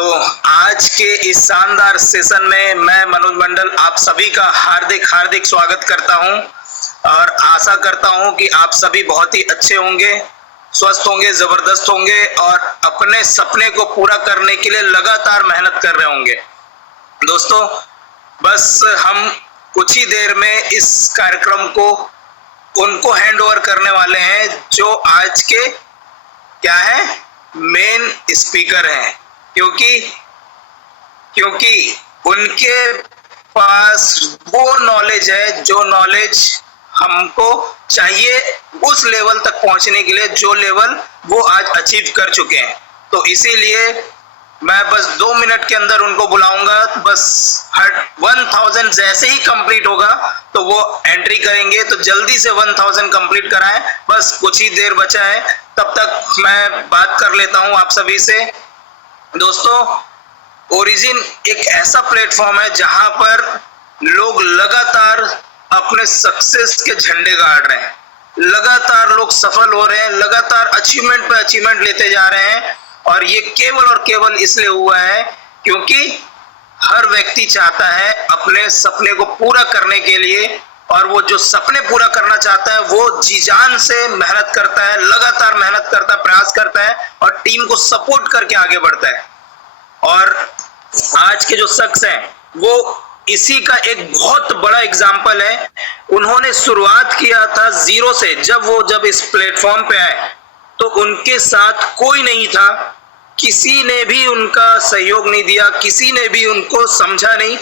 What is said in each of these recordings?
तो आज के इस शानदार सेशन में मैं मनोज मंडल आप सभी का हार्दिक हार्दिक स्वागत करता हूं और आशा करता हूं कि आप सभी बहुत ही अच्छे होंगे, स्वस्थ होंगे, जबरदस्त होंगे और अपने सपने को पूरा करने के लिए लगातार मेहनत कर रहे होंगे। दोस्तों, बस हम कुछ ही देर में इस कार्यक्रम को उनको हैंड ओवर करने वाले हैं जो आज के क्या है मेन स्पीकर हैं, क्योंकि उनके पास वो नॉलेज है जो नॉलेज हमको चाहिए उस लेवल तक पहुंचने के लिए जो लेवल वो आज अचीव कर चुके हैं। तो इसीलिए मैं बस 2 मिनट के अंदर उनको बुलाऊंगा। बस 1000 जैसे ही कंप्लीट होगा तो वो एंट्री करेंगे, तो जल्दी से 1000 कंप्लीट कराएं। बस कुछ ही देर बचा है, तब तक मैं बात कर लेता हूं आप सभी से। दोस्तों, ओरिजिन एक ऐसा प्लेटफॉर्म है जहां पर लोग लगातार अपने सक्सेस के झंडे गाड़ रहे हैं, लगातार लोग सफल हो रहे हैं, लगातार अचीवमेंट पे अचीवमेंट लेते जा रहे हैं। और ये केवल और केवल इसलिए हुआ है क्योंकि हर व्यक्ति चाहता है अपने सपने को पूरा करने के लिए, और वो जो सपने पूरा करना चाहता है वो जी जान से मेहनत करता है, लगातार मेहनत करता है, प्रयास करता है और टीम को सपोर्ट करके आगे बढ़ता है। और आज के जो शख्स हैं वो इसी का एक बहुत बड़ा एग्जाम्पल है। उन्होंने शुरुआत किया था जीरो से। जब इस प्लेटफॉर्म पे आए तो उनके साथ कोई नहीं था, किसी ने भी उनका सहयोग नहीं दिया, किसी ने भी उनको समझा नहीं।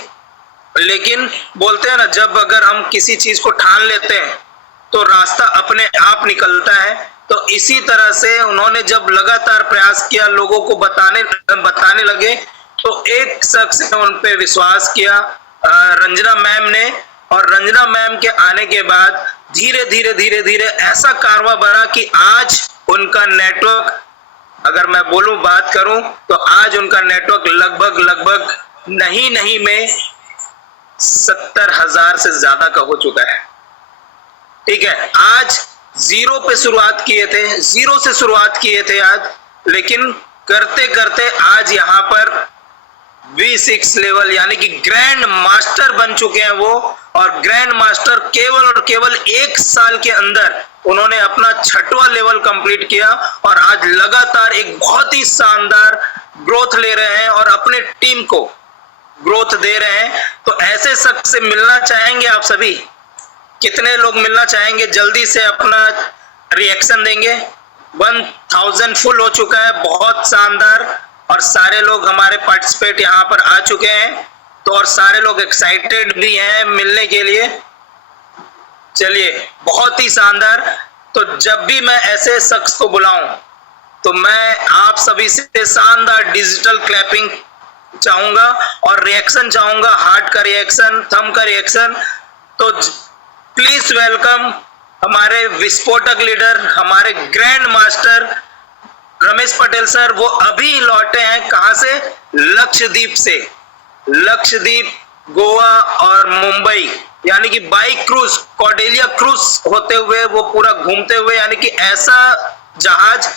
लेकिन बोलते हैं ना, जब अगर हम किसी चीज को ठान लेते हैं तो रास्ता अपने आप निकलता है। तो इसी तरह से उन्होंने जब लगातार प्रयास किया, लोगों को बताने लगे, तो एक शख्स ने उन पे विश्वास किया, रंजना मैम ने। और रंजना मैम के आने के बाद धीरे धीरे ऐसा कारवां बढ़ा कि आज उनका नेटवर्क, अगर मैं बात करूं तो आज उनका नेटवर्क लगभग नहीं में 70,000 से ज्यादा का हो चुका है। ठीक है, आज जीरो पे शुरुआत किए थे, जीरो से शुरुआत किए थे आज, लेकिन करते करते आज यहाँ पर V6 लेवल यानी कि ग्रैंड मास्टर बन चुके हैं वो। और ग्रैंड मास्टर केवल और केवल 1 साल के अंदर उन्होंने अपना 6वां लेवल कंप्लीट किया और आज लगातार एक बहुत ही शानदार ग्रोथ ले रहे हैं और अपने टीम को ग्रोथ दे रहे हैं। तो ऐसे शख्स से मिलना चाहेंगे आप सभी? कितने लोग मिलना चाहेंगे? जल्दी से अपना रिएक्शन देंगे। 1000 फुल हो चुका है, बहुत शानदार। और सारे लोग हमारे पार्टिसिपेट यहाँ पर आ चुके हैं, तो और सारे लोग एक्साइटेड भी हैं मिलने के लिए। चलिए, बहुत ही शानदार। तो जब भी मैं ऐसे शख्स को बुलाऊं तो मैं आप सभी से शानदार डिजिटल क्लैपिंग चाहूंगा और रिएक्शन चाहूंगा, हार्ट का रिएक्शन, थंब का रिएक्शन। तो प्लीज वेलकम हमारे विस्फोटक लीडर, हमारे grand master Ramesh Patel sir. वो अभी लौटे हैं कहां से? लक्षद्वीप से। लक्षद्वीप, गोवा और मुंबई, यानी कि बाइक क्रूज, कॉर्डेलिया क्रूज होते हुए वो पूरा घूमते हुए, यानी कि ऐसा जहाज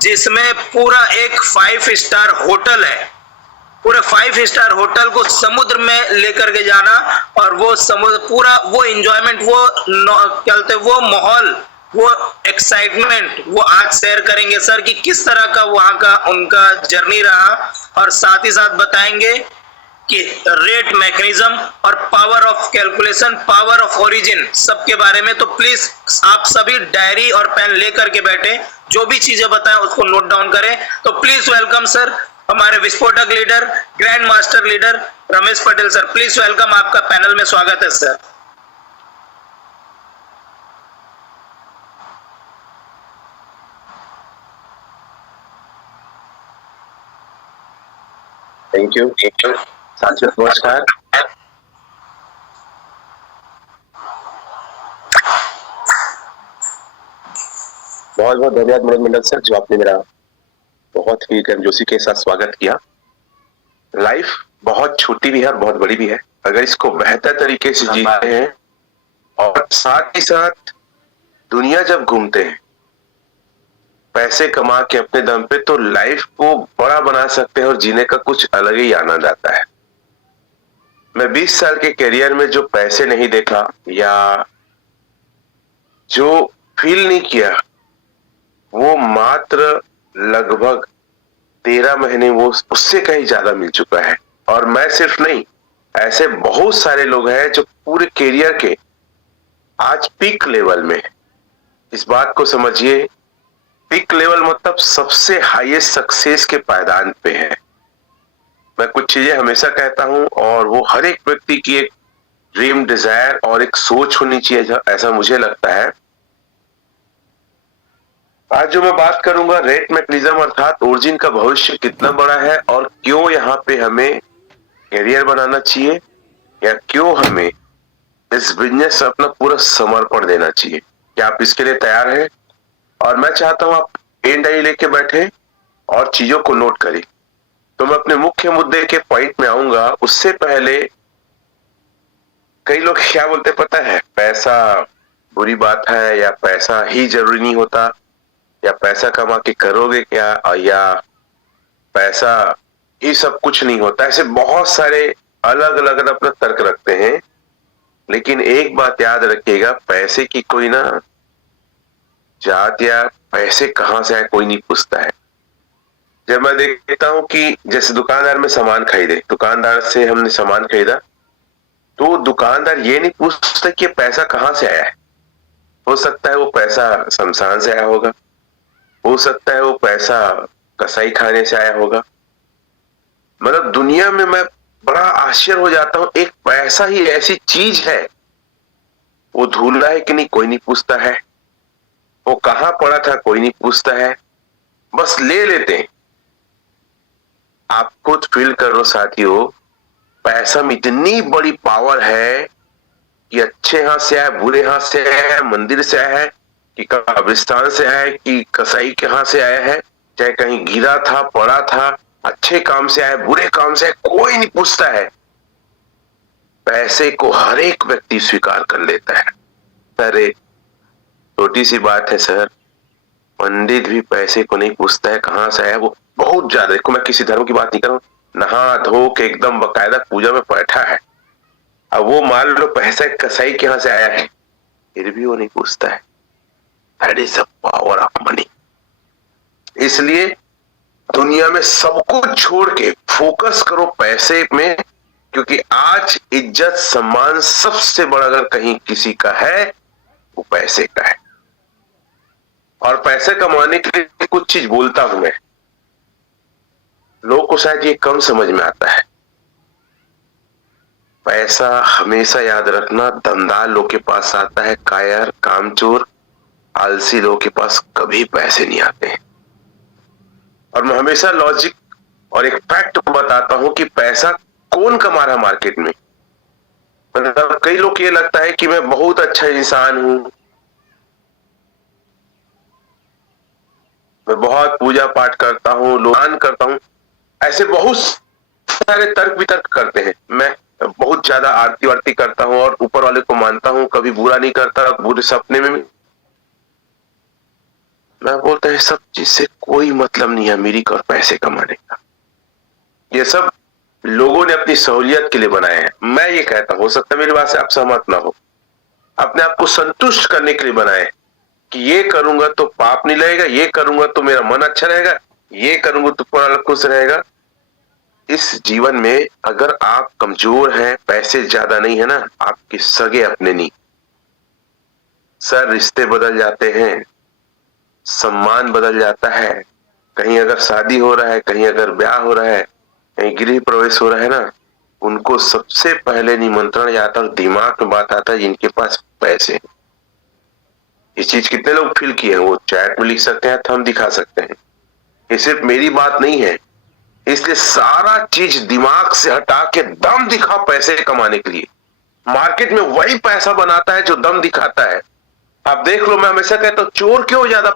जिसमें पूरा एक 5 स्टार होटल है, पूरे 5 स्टार होटल को समुद्र में लेकर के जाना और वो समुद्र पूरा वो एंजॉयमेंट, वो माहौल, वो एक्साइटमेंट वो आज शेयर करेंगे सर कि किस तरह का वहां का उनका जर्नी रहा। और साथ ही साथ बताएंगे कि रेट मैकेनिज्म और power of calculation, power of origin, सबके बारे में। तो प्लीज आप सभी डायरी और पेन लेकर के बैठे, जो भी चीजें बताएं उसको नोट डाउन करें। तो प्लीज वेलकम सर हमारे विस्फोटक leader, grand master leader Ramesh Patel sir. Please welcome, आपका पैनल में स्वागत है सर। थैंक यू साथियों, नमस्कार। बहुत बहुत धन्यवाद मनोज मंडल सर, जो आपने मेरा बहुत ही गर्मजोशी के साथ स्वागत किया। लाइफ बहुत छोटी भी है और बहुत बड़ी भी है। अगर इसको बेहतर तरीके से जीते हैं और साथ ही साथ दुनिया जब घूमते हैं पैसे कमा के अपने दम पे तो लाइफ को बड़ा बना सकते हैं और जीने का कुछ अलग ही आनंद आता है। मैं 20 साल के करियर में जो पैसे नहीं देखा या जो फील नहीं किया, वो मात्र लगभग 13 महीने वो उससे कहीं ज्यादा मिल चुका है। और मैं सिर्फ नहीं, ऐसे बहुत सारे लोग हैं जो पूरे करियर के आज पीक लेवल में। इस बात को समझिए, पीक लेवल मतलब सबसे हाईएस्ट सक्सेस के पायदान पे है। मैं कुछ चीजें हमेशा कहता हूं और वो हर एक व्यक्ति की एक ड्रीम, डिजायर और एक सोच होनी चाहिए, ऐसा मुझे लगता है। आज जो मैं बात करूंगा, रेट मैकेनिज्म अर्थात ओरिजिन का भविष्य कितना बड़ा है और क्यों यहाँ पे हमें करियर बनाना चाहिए या क्यों हमें इस बिजनेस अपना पूरा समर्पण देना चाहिए। क्या आप इसके लिए तैयार हैं? और मैं चाहता हूं आप पेन डायरी लेके बैठे और चीजों को नोट करें। तो मैं अपने मुख्य मुद्दे के पॉइंट में आऊंगा। उससे पहले कई लोग क्या बोलते पता है, पैसा बुरी बात है या पैसा ही जरूरी नहीं होता या पैसा कमा के करोगे क्या या पैसा ही सब कुछ नहीं होता। ऐसे बहुत सारे अलग अलग अपना तर्क रखते हैं। लेकिन एक बात याद रखिएगा, पैसे की कोई ना जात या पैसे कहां से आए कोई नहीं पूछता है। जब मैं देखता हूं कि जैसे दुकानदार में सामान खरीदे, दुकानदार से हमने सामान खरीदा, तो दुकानदार ये नहीं पूछता कि पैसा कहां से आया है। हो सकता है वो पैसा शमशान से आया होगा, हो सकता है वो पैसा कसाई खाने से आया होगा। मतलब दुनिया में मैं बड़ा आश्चर्य हो जाता हूं, एक पैसा ही ऐसी चीज है, वो धूल रहा है कि नहीं कोई नहीं पूछता है, वो कहां पड़ा था कोई नहीं पूछता है, बस ले लेते हैं। आप खुद फील कर लो साथियों, पैसा में इतनी बड़ी पावर है कि अच्छे हाथ से आए, बुरे हाथ से आया है, मंदिर से आया है कि कब्रिस्तान से आया है कि कसाई के हाथ से आया है, चाहे कहीं गिरा था, पड़ा था, अच्छे काम से आया, बुरे काम से आया, कोई नहीं पूछता है। पैसे को हर एक व्यक्ति स्वीकार कर लेता है। अरे छोटी सी बात है सर, पंडित भी पैसे को नहीं पूछता है कहां से आया। वो बहुत ज्यादा, देखो मैं किसी धर्म की बात नहीं कर रहा हूं, नहा धो के एकदम बकायदा पूजा में बैठा है, अब वो मान लो पैसा कसाई के यहां से आया है, फिर भी वो नहीं पूछता है। That is the power of money. इसलिए दुनिया में सब कुछ छोड़ के फोकस करो पैसे में, क्योंकि आज इज्जत सम्मान सबसे बड़ा अगर कहीं किसी का है वो पैसे का है। और पैसे कमाने के लिए कुछ चीज बोलता हूं मैं, लोगों को शायद ये कम समझ में आता है। पैसा हमेशा याद रखना दमदार लोग के पास आता है, कायर, कामचोर, आलसी लोगों के पास कभी पैसे नहीं आते हैं। और मैं हमेशा लॉजिक और एक फैक्ट बताता हूं कि पैसा कौन कमा रहा है मार्केट में। मतलब कई लोग ये लगता है कि मैं बहुत अच्छा इंसान हूं, मैं बहुत पूजा पाठ करता हूं, दान करता हूं, ऐसे बहुत सारे तर्क वितर्क करते हैं। मैं बहुत ज्यादा आरती वारती करता हूं और ऊपर वाले को मानता हूं, कभी बुरा नहीं करता, बुरे सपने में मैं बोलता है सब चीज से कोई मतलब नहीं है अमीरी का और पैसे कमाने का। ये सब लोगों ने अपनी सहूलियत के लिए बनाए हैं। मैं ये कहता हूं, हो सकता है मेरी बात से आप सहमत ना हो, अपने आप को संतुष्ट करने के लिए बनाए कि ये करूंगा तो पाप नहीं लगेगा, ये करूंगा तो मेरा मन अच्छा रहेगा, ये करूंगा तो पूरा खुश रहेगा। इस जीवन में अगर आप कमजोर हैं, पैसे ज्यादा नहीं है ना, आपके सगे अपने नहीं। सर रिश्ते बदल जाते हैं, सम्मान बदल जाता है, कहीं अगर शादी हो रहा है, कहीं अगर ब्याह हो रहा है, कहीं गृह प्रवेश हो रहा है ना, उनको सबसे पहले निमंत्रण जाता है, दिमाग में बात आता है जिनके पास पैसे। ये चीज कितने लोग फील किए हैं, वो चैट में लिख सकते हैं, थंब दिखा सकते हैं। ये सिर्फ मेरी बात नहीं है। इसलिए सारा चीज दिमाग से हटा के दम दिखाओ पैसे कमाने के लिए। मार्केट में वही पैसा बनाता है जो दम दिखाता है। आप देख लो, मैं हमेशा कहता हूं चोर क्यों ज्यादा,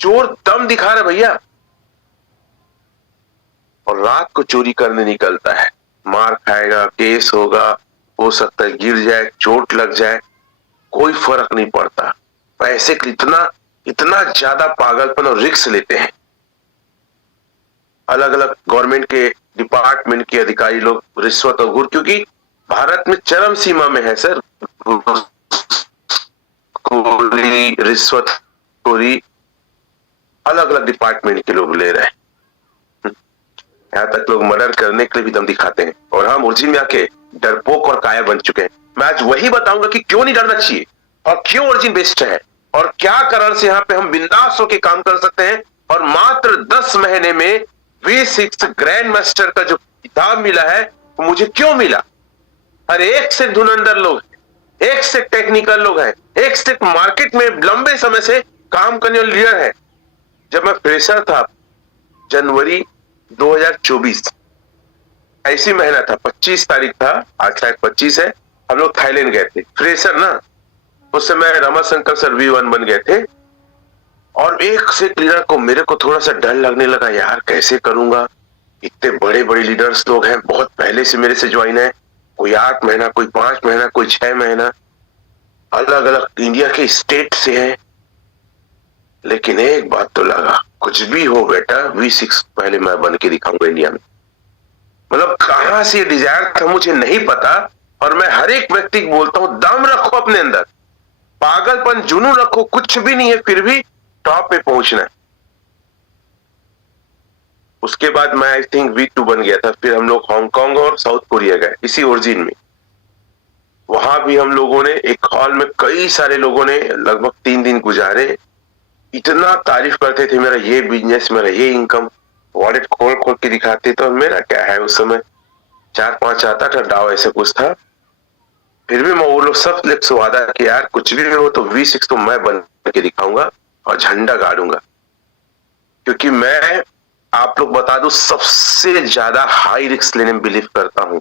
चोर दम दिखा रहे भैया, और रात को चोरी करने निकलता है, मार खाएगा, केस होगा, हो सकता है गिर जाए, चोट लग जाए, कोई फर्क नहीं पड़ता। पैसे का इतना इतना ज्यादा पागलपन और रिस्क लेते हैं। अलग अलग गवर्नमेंट के डिपार्टमेंट के अधिकारी लोग रिश्वत और घूर, क्योंकि भारत में चरम सीमा में है सर घूसखोरी, रिश्वतखोरी, अलग अलग डिपार्टमेंट के लोग ले रहे हैं। यहाँ तक लोग मर्डर करने के लिए भी दम दिखाते हैं, और हम ओरिजिन में आके डरपोक और काया बन चुके हैं। मैं आज वही बताऊंगा कि क्यों नहीं डरना चाहिए और क्यों ओरिजिन बेस्ट है, और क्या कारण से यहाँ पे हम बिंदास होकर काम कर सकते हैं। और मात्र 10 महीने में V6 ग्रैंड मास्टर का जो किताब मिला है वो मुझे क्यों मिला। हर एक से धुरंधर लोग हैं, एक से टेक्निकल लोग हैं, एक से मार्केट में लंबे समय से काम करने वाले लीडर है। जब मैं फ्रेशर था जनवरी 2024, ऐसी महीना था, 25 तारीख था, आज शायद 25 है, हम लोग थाईलैंड गए थे फ्रेशर ना। उस समय रमाशंकर सर V1 बन गए थे, और एक से लीडर को मेरे को थोड़ा सा डर लगने लगा, यार कैसे करूंगा, इतने बड़े बड़े लीडर्स लोग हैं, बहुत पहले से मेरे से ज्वाइन है, कोई 8 महीना, कोई 5 महीना, कोई 6 महीना, अलग अलग इंडिया के स्टेट से है। लेकिन एक बात तो लगा, कुछ भी हो बेटा, V6 पहले मैं बन के दिखाऊंगा इंडिया में। मतलब कहां से डिजायर था मुझे नहीं पता, और मैं हर एक व्यक्ति को बोलता हूं, दम रखो अपने अंदर, पागलपन जुनून रखो, कुछ भी नहीं है फिर भी टॉप पे पहुंचना है। उसके बाद मैं आई थिंक V2 बन गया था, फिर हम लोग हांगकांग और साउथ कोरिया गए इसी ओरिजिन में। वहां भी हम लोगों ने एक हॉल में कई सारे लोगों ने लगभग 3 दिन गुजारे, इतना तारीफ करते थे मेरा ये बिजनेस, मेरा ये इनकम, वॉलेट खोल खोल के दिखाते। तो मेरा क्या है, उस समय 4-5 आता था, डाव ऐसे कुछ था, फिर भी मैं वो लोग सब से वादा कि यार कुछ भी हो तो V6 तो मैं बन के दिखाऊंगा और झंडा गाड़ूंगा। क्योंकि मैं आप लोग बता दूं, सबसे ज्यादा हाई रिस्क लेने में बिलीव करता हूं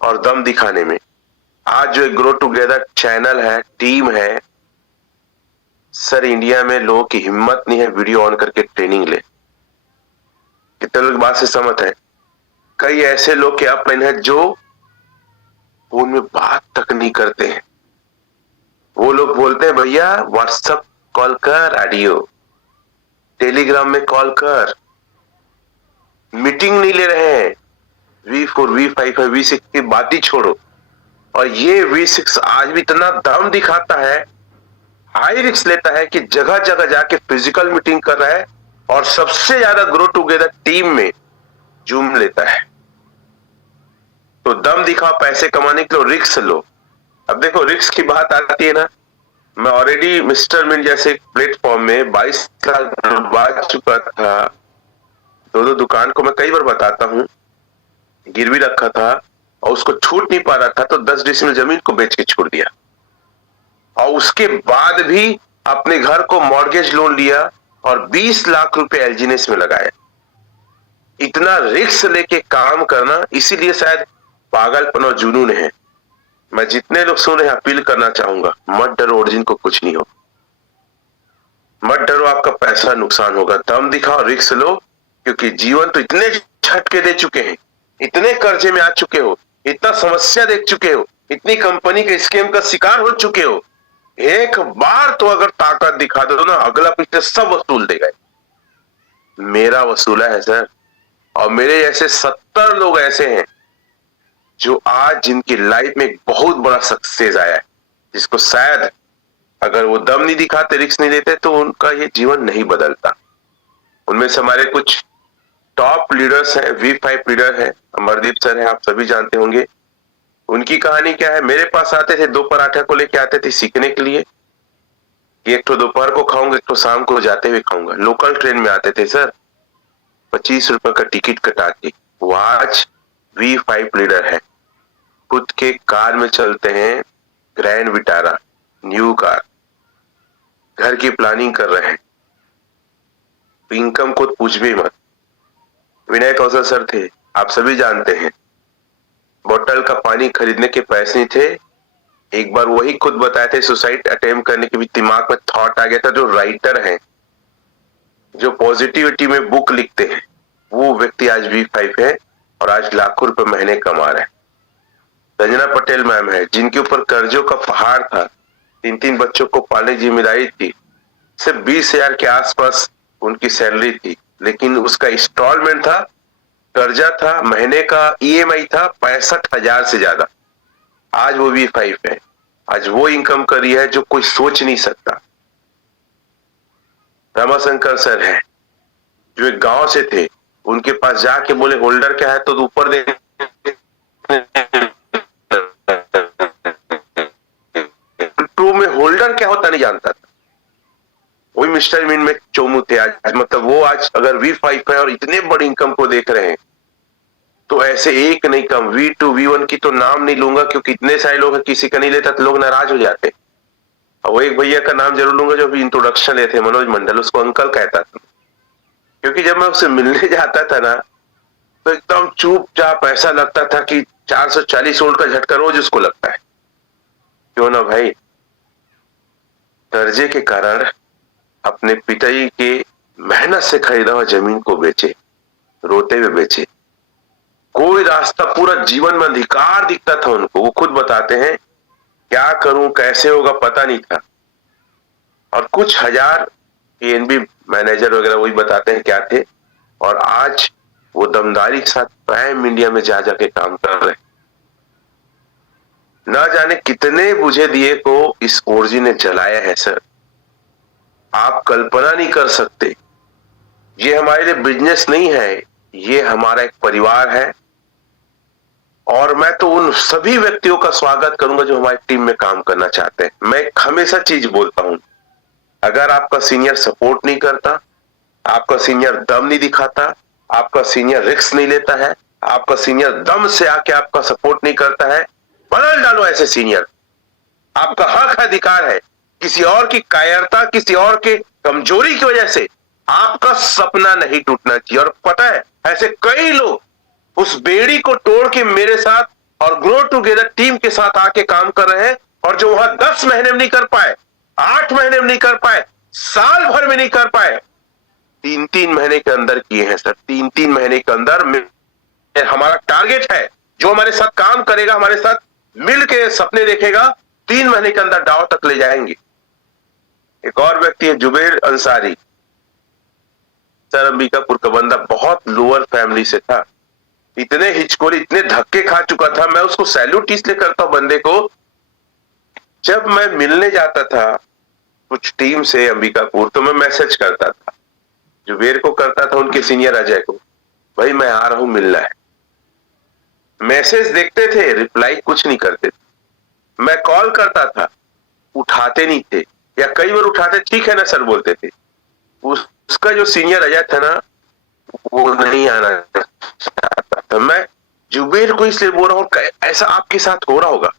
और दम दिखाने में। आज जो ग्रो टुगेदर चैनल है, टीम है सर, इंडिया में लोगों की हिम्मत नहीं है वीडियो ऑन करके ट्रेनिंग ले। कितने लोग बात से सहमत है? कई ऐसे लोग के अपलाइन है जो फोन में बात तक नहीं करते हैं। वो लोग बोलते हैं भैया व्हाट्सएप कॉल कर, ऑडियो टेलीग्राम में कॉल कर, मीटिंग नहीं ले रहे हैं। V4 V5 है, V6 की बात ही छोड़ो। और ये V6 आज भी इतना दम दिखाता है, हाई रिस्क लेता है कि जगह जगह जाके फिजिकल मीटिंग कर रहा है, और सबसे ज्यादा ग्रो टुगेदर टीम में जूम लेता है। तो दम दिखाओ, पैसे कमाने के लिए रिस्क लो। अब देखो रिस्क की बात आती है ना, मैं ऑलरेडी मिस्टर मिंट जैसे प्लेटफॉर्म में 22 साल डुबा चुका था। दो दुकान को मैं कई बार बताता हूं, गिरवी रखा था और उसको छूट नहीं पा रहा था, तो 10 डिसमिल जमीन को बेच के छोड़ दिया, और उसके बाद भी अपने घर को मॉर्गेज लोन लिया और 20 लाख रुपए एलजीनेस में लगाया। इतना रिस्क लेके काम करना, इसीलिए शायद पागलपन और जुनून है। मैं जितने लोग सुन रहे हैं अपील करना चाहूंगा, मत डरो, ओरिजिन को कुछ नहीं हो, मत डरो, आपका पैसा नुकसान होगा। दम दिखाओ, रिस्क लो, क्योंकि जीवन तो इतने झटके दे चुके हैं, इतने कर्जे में आ चुके हो, इतना समस्या देख चुके हो, इतनी कंपनी के स्कैम का शिकार हो चुके हो, एक बार तो अगर ताकत दिखा दो ना, अगला पिछले सब वसूल देगा। मेरा वसूला है सर, और मेरे जैसे 70 लोग ऐसे हैं जो आज जिनकी लाइफ में एक बहुत बड़ा सक्सेस आया है, जिसको शायद अगर वो दम नहीं दिखाते, रिस्क नहीं लेते, तो उनका ये जीवन नहीं बदलता। उनमें से हमारे कुछ टॉप लीडर्स हैं, V5 लीडर है, अमरदीप सर है, आप सभी जानते होंगे। उनकी कहानी क्या है, मेरे पास आते थे, 2 पराठा को लेके आते थे सीखने के लिए, एक तो दोपहर को खाऊंगा, एक तो शाम को जाते हुए खाऊंगा। लोकल ट्रेन में आते थे सर, 25 रुपए का टिकट कटा के। वो आज V5 लीडर है, खुद के कार में चलते हैं, ग्रैंड विटारा न्यू कार, घर की प्लानिंग कर रहे हैं। इनकम को पूछ भी मत। विनय कौशल सर थे, आप सभी जानते हैं, बोतल का पानी खरीदने के पैसे नहीं थे। एक बार वही खुद बताए थे, सुसाइड अटेम्प्ट करने के भी दिमाग में थॉट आ गया था। जो राइटर हैं, जो पॉजिटिविटी में बुक लिखते हैं, वो व्यक्ति आज V5 है और आज लाखों रुपए महीने कमा रहे हैं। रंजना पटेल मैम है, जिनके ऊपर कर्जों का पहाड़ था, 3-3 बच्चों को पालने की जिम्मेदारी थी, सिर्फ 20,000 के आसपास उनकी सैलरी थी, लेकिन उसका इंस्टॉलमेंट था, कर्जा था, महीने का ईएमआई था 65,000 से ज्यादा। आज वो V5 है, आज वो इनकम करी है जो कोई सोच नहीं सकता। रमाशंकर सर है जो एक गांव से थे, उनके पास जाके बोले होल्डर क्या है, तो ऊपर दे टू में होल्डर क्या होता नहीं जानता था। वही मिस्टर मीन में चोमू थे आज, मतलब वो आज अगर V5 है और इतने बड़ी इनकम को देख रहे हैं, तो ऐसे एक नहीं कम V2 V1 की तो नाम नहीं लूंगा क्योंकि इतने सारे लोग हैं, किसी का नहीं लेता तो लोग नाराज हो जाते। और वो एक भैया का नाम जरूर लूंगा जो भी इंट्रोडक्शन लेते, मनोज मंडल, उसको अंकल कहता था, क्योंकि जब मैं उससे मिलने जाता था ना तो एकदम चुपचाप ऐसा लगता था कि 440 वोल्ट का झटका रोज उसको लगता है। क्यों ना भाई, कर्जे के कारण अपने पिताजी के मेहनत से खरीदा हुआ जमीन को बेचे, रोते हुए बेचे। कोई रास्ता, पूरा जीवन में अंधकार दिखता था उनको। वो खुद बताते हैं क्या करूं कैसे होगा पता नहीं था। और कुछ हजार PNB मैनेजर वगैरह वही बताते हैं क्या थे, और आज वो दमदारी के साथ प्राइम इंडिया में जा जाके काम कर रहे हैं। ना जाने कितने बुझे दिए को इस ओरजी ने जलाया है सर, आप कल्पना नहीं कर सकते। ये हमारे लिए बिजनेस नहीं है, ये हमारा एक परिवार है। और मैं तो उन सभी व्यक्तियों का स्वागत करूंगा जो हमारी टीम में काम करना चाहते हैं। मैं हमेशा चीज बोलता हूं, अगर आपका सीनियर सपोर्ट नहीं करता, आपका सीनियर दम नहीं दिखाता, आपका सीनियर रिस्क नहीं लेता है, आपका सीनियर दम से आके आपका सपोर्ट नहीं करता है, बदल डालो ऐसे सीनियर। आपका हक अधिकार है। किसी और की कायरता, किसी और के कमजोरी की वजह से आपका सपना नहीं टूटना चाहिए। और पता है ऐसे कई लोग उस बेड़ी को तोड़ के मेरे साथ और ग्रो टुगेदर टीम के साथ आके काम कर रहे हैं, और जो वहां 10 महीने में नहीं कर पाए, 8 महीने में नहीं कर पाए, साल भर में नहीं कर पाए, 3-3 महीने के अंदर किए हैं सर। 3-3 महीने के अंदर हमारा टारगेट है, जो हमारे साथ काम करेगा, हमारे साथ मिल के सपने देखेगा, 3 महीने के अंदर दाव तक ले जाएंगे। एक और व्यक्ति है जुबेर अंसारी सर, अंबिकापुर का बंदा, बहुत लोअर फैमिली से था, इतने हिचकोरी, इतने धक्के खा चुका था। मैं उसको सैल्यूट इसलिए करता हूं बंदे को, जब मैं मिलने जाता था कुछ टीम से अंबिकापुर, तो मैं मैसेज करता था, जुबेर को करता था, उनके सीनियर अजय को, भाई मैं आ रहा हूं, मिलना है। मैसेज देखते थे, रिप्लाई कुछ नहीं करते थे। मैं कॉल करता था, उठाते नहीं थे, या कई बार उठाते, ठीक है ना सर बोलते थे। उसका जो सीनियर अजय था ना, वो नहीं आना चाहता था। मैं जुबेर को इसलिए बोल रहा हूं, ऐसा आपके साथ हो रहा होगा।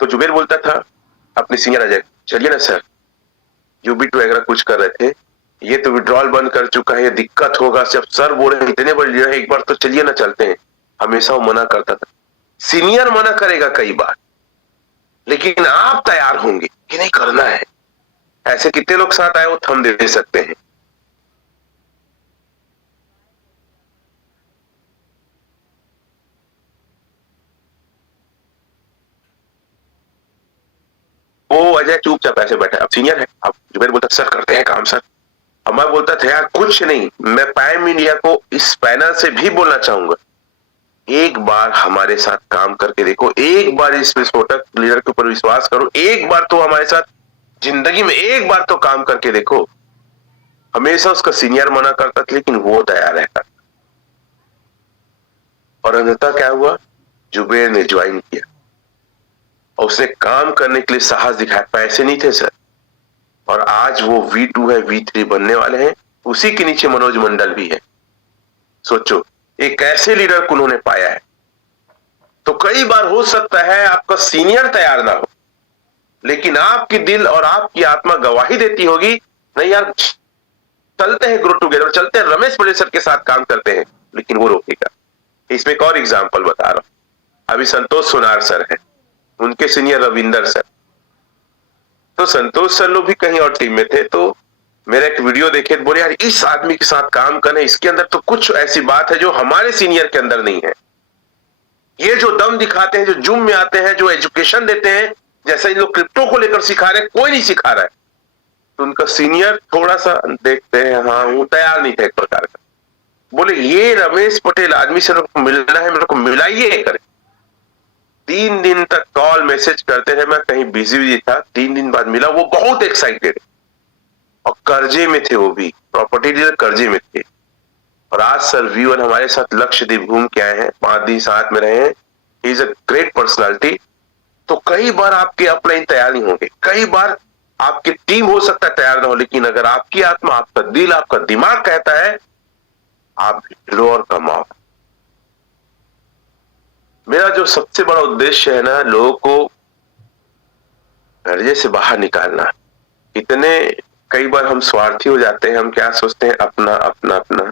तो जुबेर बोलता था अपने सीनियर अजय, चलिए ना सर, UB2 वगैरह कुछ कर रहे थे, ये तो विड्रॉल बंद कर चुका है, ये दिक्कत होगा। जब सर बोले इतने बड़े लीडर है, एक बार तो चलिए ना, चलते हैं। हमेशा वो मना करता था। सीनियर मना करेगा कई बार, लेकिन आप तैयार होंगे कि नहीं करना है। ऐसे कितने लोग साथ आए, वो थम दे सकते हैं। वो अजय चुपचाप ऐसे बैठा, अब सीनियर है। अब जुबेर बोलता सर करते हैं काम सर। अब मैं बोलता था यार कुछ नहीं, मैं प्राइम इंडिया को इस पैनल से भी बोलना चाहूंगा, एक बार हमारे साथ काम करके देखो, एक बार इस विस्फोटक लीडर के ऊपर विश्वास करो, एक बार तो हमारे साथ जिंदगी में एक बार तो काम करके देखो। हमेशा उसका सीनियर मना करता था, लेकिन वो तैयार रहता। और अंततः क्या हुआ, जुबेर ने ज्वाइन किया और उसने काम करने के लिए साहस दिखाया। पैसे नहीं थे सर, और आज वो V2 है, V3 बनने वाले हैं। उसी के नीचे मनोज मंडल भी है। सोचो एक ऐसे लीडर को उन्होंने पाया है। तो कई बार हो सकता है आपका सीनियर तैयार ना हो, लेकिन आपकी दिल और आपकी आत्मा गवाही देती होगी, नहीं यार चलते हैं ग्रो टुगेदर, चलते हैं रमेश पलेसर के साथ काम करते हैं, लेकिन वो रोकेगा। इसमें एक और एग्जाम्पल बता रहा हूं। अभी संतोष सोनार सर है, उनके सीनियर रविंदर सर। तो संतोष सर लोग भी कहीं और टीम में थे, तो मेरा एक वीडियो देखे, बोले यार इस आदमी के साथ काम करें, इसके अंदर तो कुछ ऐसी बात है जो हमारे सीनियर के अंदर नहीं है। ये जो दम दिखाते हैं, जो जूम में आते हैं, जो एजुकेशन देते हैं, जैसे इन लोग क्रिप्टो को लेकर सिखा रहे हैं, कोई नहीं सिखा रहा है। तो उनका सीनियर थोड़ा सा देखते हैं, हाँ वो तैयार नहीं था एक प्रकार का। बोले ये रमेश पटेल आदमी से मेरे को मिलना है, मेरे को मिलाइए करे। 3 दिन तक कॉल मैसेज करते रहे, मैं कहीं बिजी था। 3 दिन बाद मिला, वो बहुत एक्साइटेड और कर्जे में थे, वो भी प्रॉपर्टी डीलर कर्जे में थे। और आज सर V1 हमारे साथ लक्षद्वीप घूम के आए हैं, 5 दिन साथ में रहे हैं। He is a great personality. तो कई बार आपके अपलाइन तैयार नहीं होंगे, कई बार आपकी टीम हो सकता है तैयार ना हो, लेकिन अगर आपकी आत्मा, आपका दिल, आपका दिमाग कहता है आप लो और कमाओ। मेरा जो सबसे बड़ा उद्देश्य है ना, लोगों को कर्जे से बाहर निकालना। इतने कई बार हम स्वार्थी हो जाते हैं, हम क्या सोचते हैं अपना अपना अपना,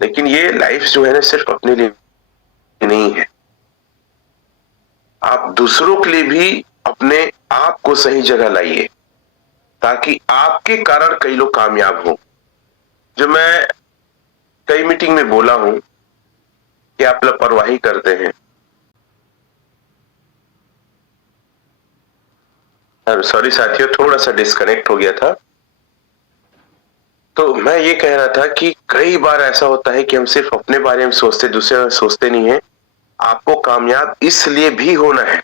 लेकिन ये लाइफ जो है ना सिर्फ अपने लिए नहीं है। आप दूसरों के लिए भी अपने आप को सही जगह लाइए, ताकि आपके कारण कई लोग कामयाब हो। जो मैं कई मीटिंग में बोला हूं कि आप लापरवाही करते हैं, सॉरी साथियों, थोड़ा सा डिस्कनेक्ट हो गया था। तो मैं ये कह रहा था कि कई बार ऐसा होता है कि हम सिर्फ अपने बारे में सोचते, दूसरे बारे में सोचते नहीं है। आपको कामयाब इसलिए भी होना है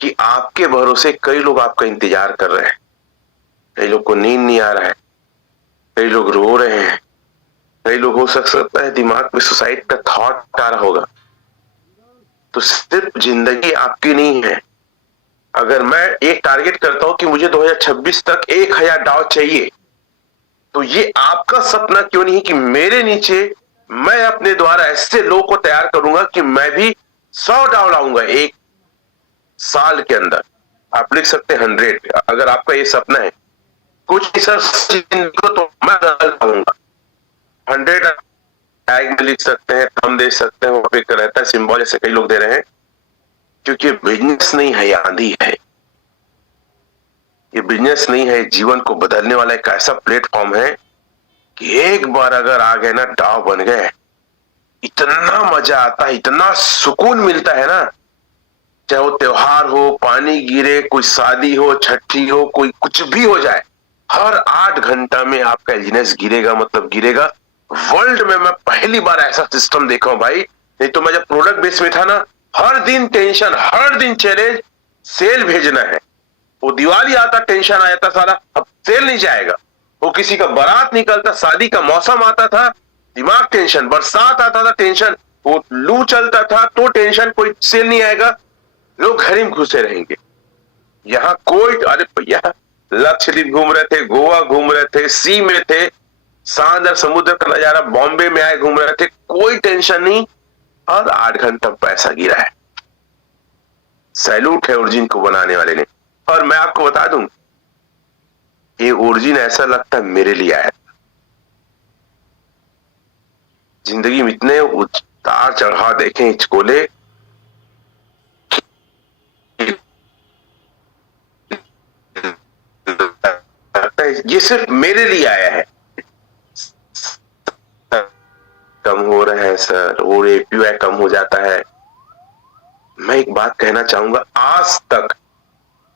कि आपके भरोसे कई लोग आपका इंतजार कर रहे हैं। कई लोग को नींद नहीं आ रहा है, कई लोग रो रहे हैं, कई लोग हो सकता है दिमाग में सुसाइड का थॉट आ रहा होगा। तो सिर्फ जिंदगी आपकी नहीं है। अगर मैं एक टारगेट करता हूं कि मुझे 2026 तक 1000 डाव चाहिए, तो ये आपका सपना क्यों नहीं कि मेरे नीचे मैं अपने द्वारा ऐसे लोगों को तैयार करूंगा कि मैं भी 100 डाव लाऊंगा एक साल के अंदर। आप लिख सकते हैं 100, अगर आपका ये सपना है। कुछ सर को तो मैं लाऊंगा 100 टैग में लिख सकते हैं, थंब दे सकते हैं, वहां पे रहता है सिंबल, जैसे कई लोग दे रहे हैं। क्योंकि बिजनेस नहीं है, ये आंधी है। ये बिजनेस नहीं है, जीवन को बदलने वाला एक ऐसा प्लेटफॉर्म है कि एक बार अगर आ गए ना, डाव बन गए, इतना मजा आता है, इतना सुकून मिलता है ना। चाहे वो त्योहार हो, पानी गिरे, कोई शादी हो, छठी हो, कोई कुछ भी हो जाए, हर 8 घंटा में आपका बिजनेस गिरेगा, मतलब गिरेगा। वर्ल्ड में मैं पहली बार ऐसा सिस्टम देखा हूं भाई। नहीं तो मैं जब प्रोडक्ट बेस में था ना, हर दिन टेंशन, हर दिन चैलेंज, सेल भेजना है। वो दिवाली आता टेंशन आ जाता सारा, अब सेल नहीं जाएगा। वो किसी का बारात निकलता, शादी का मौसम आता था, दिमाग टेंशन, बरसात आता था टेंशन, वो लू चलता था तो टेंशन, कोई सेल नहीं आएगा, लोग घर में घुसे रहेंगे। यहाँ कोई, अरे भैया लक्षद्वीप घूम रहे थे, गोवा घूम रहे थे, सी में थे, शानदार समुद्र का नजारा, बॉम्बे में आए घूम रहे थे, कोई टेंशन नहीं, और 8 घंटा पैसा गिरा है। सैल्यूट है ओरिजिन को बनाने वाले ने। और मैं आपको बता दूं, ये ओरिजिन ऐसा लगता है मेरे लिए आया। जिंदगी में इतने उतार चढ़ाव देखे हिचकोले, ये सिर्फ मेरे लिए आया है। कम हो रहा है सर, और APY कम हो जाता है। मैं एक बात कहना चाहूंगा, आज तक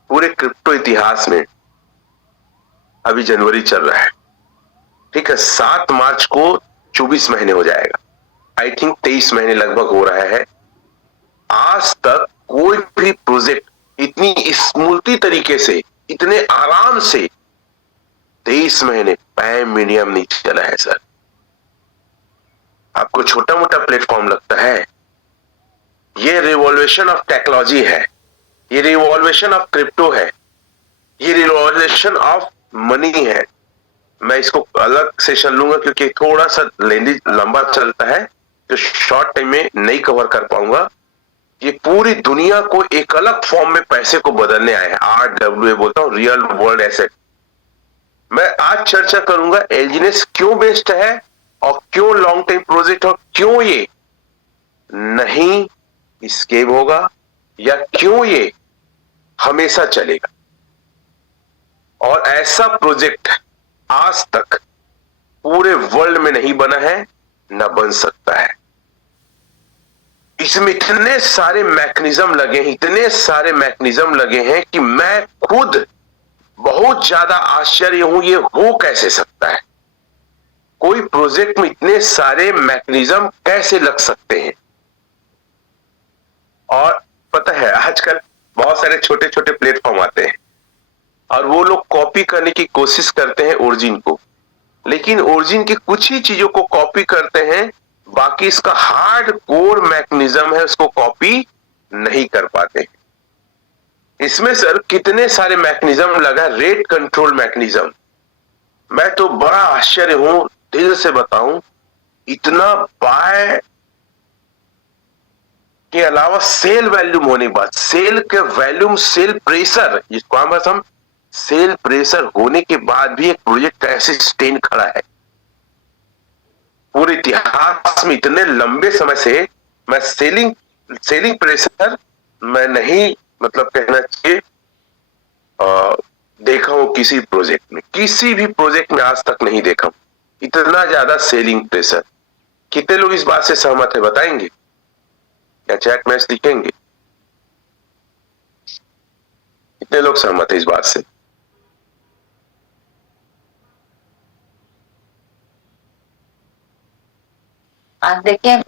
पूरे क्रिप्टो इतिहास में, अभी जनवरी चल रहा है, ठीक है, 7 मार्च को 24 महीने हो जाएगा, आई थिंक 23 महीने लगभग हो रहा है। आज तक कोई भी प्रोजेक्ट इतनी स्मूथली तरीके से, इतने आराम से 23 महीने पैम मीडियम नहीं चला है सर। आपको छोटा मोटा प्लेटफॉर्म लगता है? ये रिवॉल्यूशन ऑफ टेक्नोलॉजी है, ये रिवॉल्यूशन ऑफ क्रिप्टो है, ये रिवॉल्यूशन ऑफ मनी है। मैं इसको अलग सेशन लूंगा क्योंकि थोड़ा सा लेंदी लंबा चलता है, तो शॉर्ट टाइम में नहीं कवर कर पाऊंगा। ये पूरी दुनिया को एक अलग फॉर्म में पैसे को बदलने आए हैं। RWA बोलता हूं, रियल वर्ल्ड एसेट। मैं आज चर्चा करूंगा एलजीनेस क्यों बेस्ट है, और क्यों लॉन्ग टाइम प्रोजेक्ट, और क्यों ये नहीं स्केप होगा, या क्यों ये हमेशा चलेगा। और ऐसा प्रोजेक्ट आज तक पूरे वर्ल्ड में नहीं बना है, ना बन सकता है। इसमें इतने सारे मैकेनिज्म लगे हैं, इतने सारे मैकेनिज्म लगे हैं कि मैं खुद बहुत ज्यादा आश्चर्य हूं, ये हो कैसे सकता है? कोई प्रोजेक्ट में इतने सारे मैकेनिज्म कैसे लग सकते हैं? और पता है आजकल बहुत सारे छोटे छोटे प्लेटफॉर्म आते हैं और वो लोग कॉपी करने की कोशिश करते हैं ओरिजिन को, लेकिन ओरिजिन की कुछ ही चीजों को कॉपी करते हैं, बाकी इसका हार्ड कोर मैकेनिज्म है उसको कॉपी नहीं कर पाते। इसमें सर कितने सारे मैकेनिज्म लगा, रेट कंट्रोल मैकेनिज्म। मैं तो बड़ा आश्चर्य हूं, दिल से बताऊं, इतना बाय के अलावा सेल वैल्यूम होने के बाद, सेल के वैल्यूम, सेल प्रेशर, जिसको हम सेल प्रेशर होने के बाद भी एक प्रोजेक्ट ऐसे स्टैंड खड़ा है। पूरे इतिहास में इतने लंबे समय से मैं सेलिंग प्रेशर मैं नहीं, मतलब कहना चाहिए, देखा हूं किसी प्रोजेक्ट में, किसी भी प्रोजेक्ट में आज तक नहीं देखा हूं इतना ज्यादा सेलिंग प्रेशर। कितने लोग इस बात से सहमत है, बताएंगे या चैट में लिखेंगे? कितने लोग सहमत है इस बात से? आप देखिए,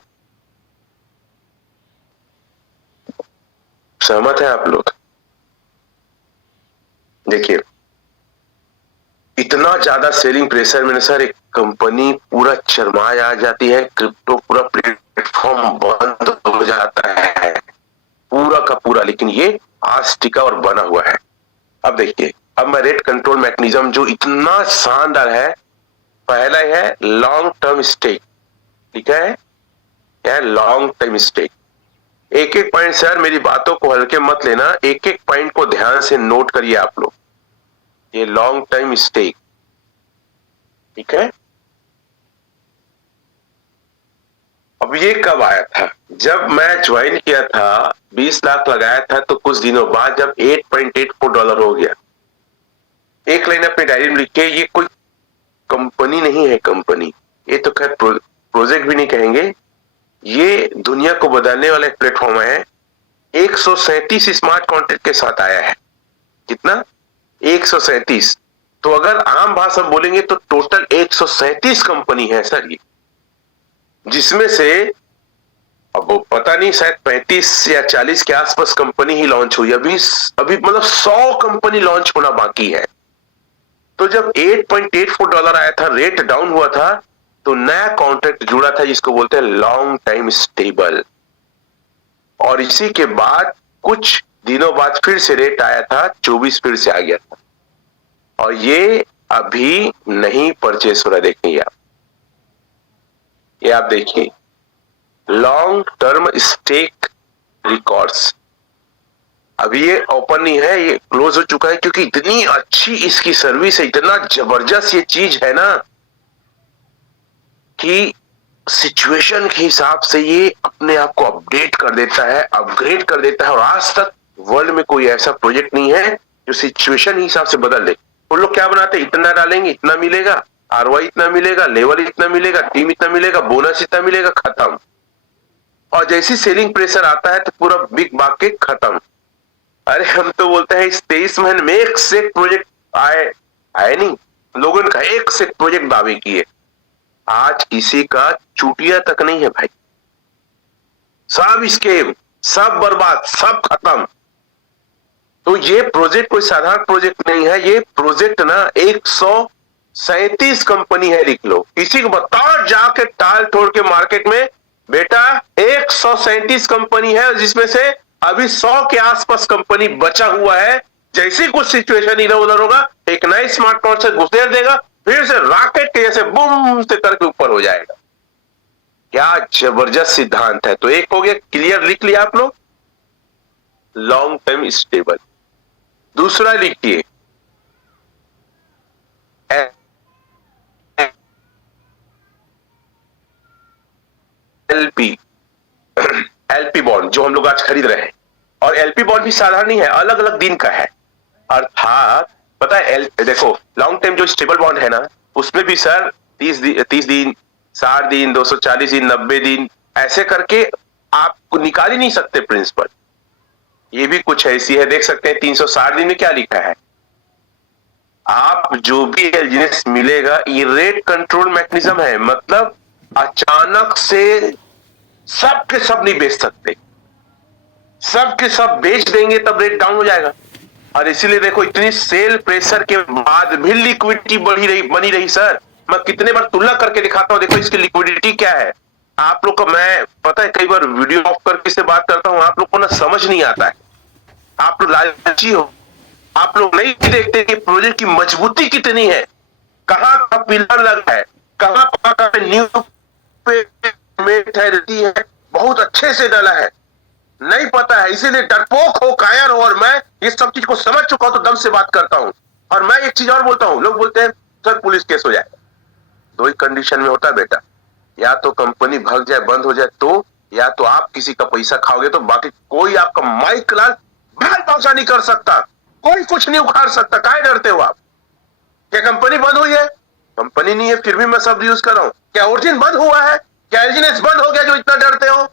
सहमत है आप लोग? देखिए इतना ज्यादा सेलिंग प्रेशर में सर एक कंपनी पूरा चरमाए आ जाती है, क्रिप्टो पूरा प्लेटफॉर्म बंद हो जाता है पूरा का पूरा, लेकिन ये आज टिका और बना हुआ है। अब देखिए, अब मैं रेट कंट्रोल मैकेनिज्म जो इतना शानदार है, पहला है लॉन्ग टर्म स्टेक, ठीक है, यह लॉन्ग टर्म स्टेक। एक एक पॉइंट सर, मेरी बातों को हल्के मत लेना, एक एक पॉइंट को ध्यान से नोट करिए आप लोग। ये लॉन्ग टाइम स्टेक, ठीक है। अब ये कब आया था? जब मैं ज्वाइन किया था, 20 लाख लगाया था, तो कुछ दिनों बाद जब $8.84 हो गया, एक लाइन अपनी डायरी में लिख के, ये कोई कंपनी नहीं है, कंपनी, ये तो खैर प्रोजेक्ट भी नहीं कहेंगे, ये दुनिया को बदलने वाला एक प्लेटफॉर्म है। 137 स्मार्ट कॉन्ट्रैक्ट के साथ आया है। कितना? 137। तो अगर आम भाषा में बोलेंगे तो टोटल 137 कंपनी है सर ये, जिसमें से अब पता नहीं, शायद 35 या 40 के आसपास कंपनी ही लॉन्च हुई। अभी मतलब 100 कंपनी लॉन्च होना बाकी है। तो जब $8.84 आया था, रेट डाउन हुआ था, तो नया कॉन्ट्रैक्ट जुड़ा था जिसको बोलते हैं लॉन्ग टाइम स्टेबल, और इसी के बाद कुछ दिनों बाद फिर से रेट आया था 24, फिर से आ गया था, और ये अभी नहीं परचेस हो रहा। देखिए आप, ये आप देखिए, लॉन्ग टर्म स्टेक रिकॉर्ड्स, अभी ये ओपन नहीं है, ये क्लोज हो चुका है, क्योंकि इतनी अच्छी इसकी सर्विस है, इतना जबरदस्त ये चीज है ना, कि सिचुएशन के हिसाब से ये अपने आप को अपडेट कर देता है, अपग्रेड कर देता है, और आज तक वर्ल्ड में कोई ऐसा प्रोजेक्ट नहीं है जो सिचुएशन के हिसाब से बदल दे। वो लोग क्या बनाते हैं, इतना डालेंगे इतना मिलेगा, आरओआई इतना मिलेगा, लेवल इतना मिलेगा, टीम इतना मिलेगा, बोनस इतना मिलेगा, खत्म। और जैसी सेलिंग प्रेशर आता है तो पूरा बिग बाग के खत्म। अरे हम तो बोलते हैं इस 23 महीने में एक से एक प्रोजेक्ट आए नहीं, लोगों का एक से एक प्रोजेक्ट दावे किए, आज किसी का चूटिया तक नहीं है भाई, सब स्केम, सब बर्बाद, सब खत्म। तो ये प्रोजेक्ट कोई साधारण प्रोजेक्ट नहीं है, ये प्रोजेक्ट ना 137 कंपनी है, लिख लो, किसी को बताओ जाके टाल तोड़ के मार्केट में, बेटा 137 कंपनी है, जिसमें से अभी 100 के आसपास कंपनी बचा हुआ है। जैसी कुछ सिचुएशन इधर उधर होगा, एक नई स्मार्ट कार्ड से घुसेड़ देगा, फिर से रॉकेट के जैसे बूम से करके ऊपर हो जाएगा। क्या जबरदस्त सिद्धांत है। तो एक हो गया क्लियर, लिख लिया आप लोग, लॉन्ग टर्म स्टेबल। दूसरा लिखिए एलपी, एलपी बॉन्ड जो हम लोग आज खरीद रहे हैं, और एलपी बॉन्ड भी साधारण नहीं है, अलग अलग दिन का है। अर्थात पता है, देखो लॉन्ग टाइम जो स्टेबल बॉन्ड है ना, उसमें भी सर 30 दिन 60 दिन 240 दिन 90 दिन ऐसे करके आप निकाल ही नहीं सकते प्रिंसिपल। ये भी कुछ ऐसी है, देख सकते हैं 360 दिन में क्या लिखा है, आप जो भी एलजीएस मिलेगा ये रेट कंट्रोल मैकेनिज्म है, मतलब अचानक से सब के सब नहीं बेच सकते, सब के सब बेच देंगे तब रेट डाउन हो जाएगा। और इसीलिए देखो इतनी सेल प्रेशर के बाद भी लिक्विडिटी बनी रही सर। मैं कितने बार तुलना करके दिखाता हूं, देखो इसकी लिक्विडिटी क्या है। आप लोग को मैं पता है कई बार वीडियो ऑफ करके से बात करता हूं, आप लोग को ना समझ नहीं आता है, आप लोग लालची हो, आप लोग नहीं देखते कि प्रोजेक्ट की मजबूती कितनी है, कहां का पिलर लगा है, कहां पे न्यू रहती है, बहुत अच्छे से डाला है, नहीं पता है। इसीलिए डरपोक हो, कायर हो, और मैं इस सब चीज को समझ चुका हूं तो दम से बात करता हूं। और मैं एक चीज और बोलता हूं, लोग बोलते हैं सर पुलिस केस हो जाए, दो ही कंडीशन में होता है बेटा, या तो कंपनी भाग जाए, बंद हो जाए तो, या तो आप किसी का पैसा खाओगे तो, बाकी कोई आपका माइक लाल बाल पहुंचा नहीं कर सकता, कोई कुछ नहीं उखाड़ सकता। काहे डरते हो आप? क्या कंपनी बंद हुई है? कंपनी नहीं है फिर भी मैं शब्द यूज कर रहा हूं। क्या ओरिजिन बंद हुआ है? क्या एलजीएस बंद हो गया जो इतना डरते हो?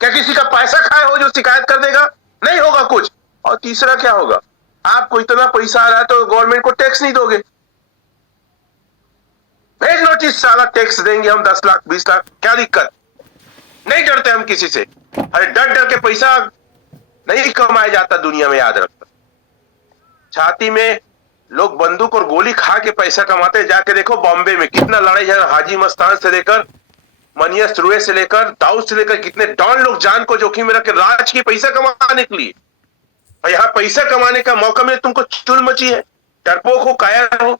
क्या किसी का पैसा खाए हो जो शिकायत कर देगा? नहीं होगा कुछ। और तीसरा क्या होगा, आपको इतना पैसा आ रहा है तो गवर्नमेंट को टैक्स नहीं दोगे, भेज नोटिस, सारा टैक्स देंगे हम 10 लाख 20 लाख, क्या दिक्कत? नहीं डरते हम किसी से। अरे डर डर के पैसा नहीं कमाया जाता दुनिया में, याद रखना। छाती में लोग बंदूक और गोली खा के पैसा कमाते हैं, जाके देखो बॉम्बे में कितना लड़ाई है, हाजी मस्तान से लेकर मनिया सुरुए से लेकर दाऊद से लेकर कितने डॉन लोग जान को जोखिम में रख के राज की पैसा कमाने के लिए, और यहां पैसा कमाने का मौका मिले तुमको चुल मची है, डरपोक हो, कायर हो।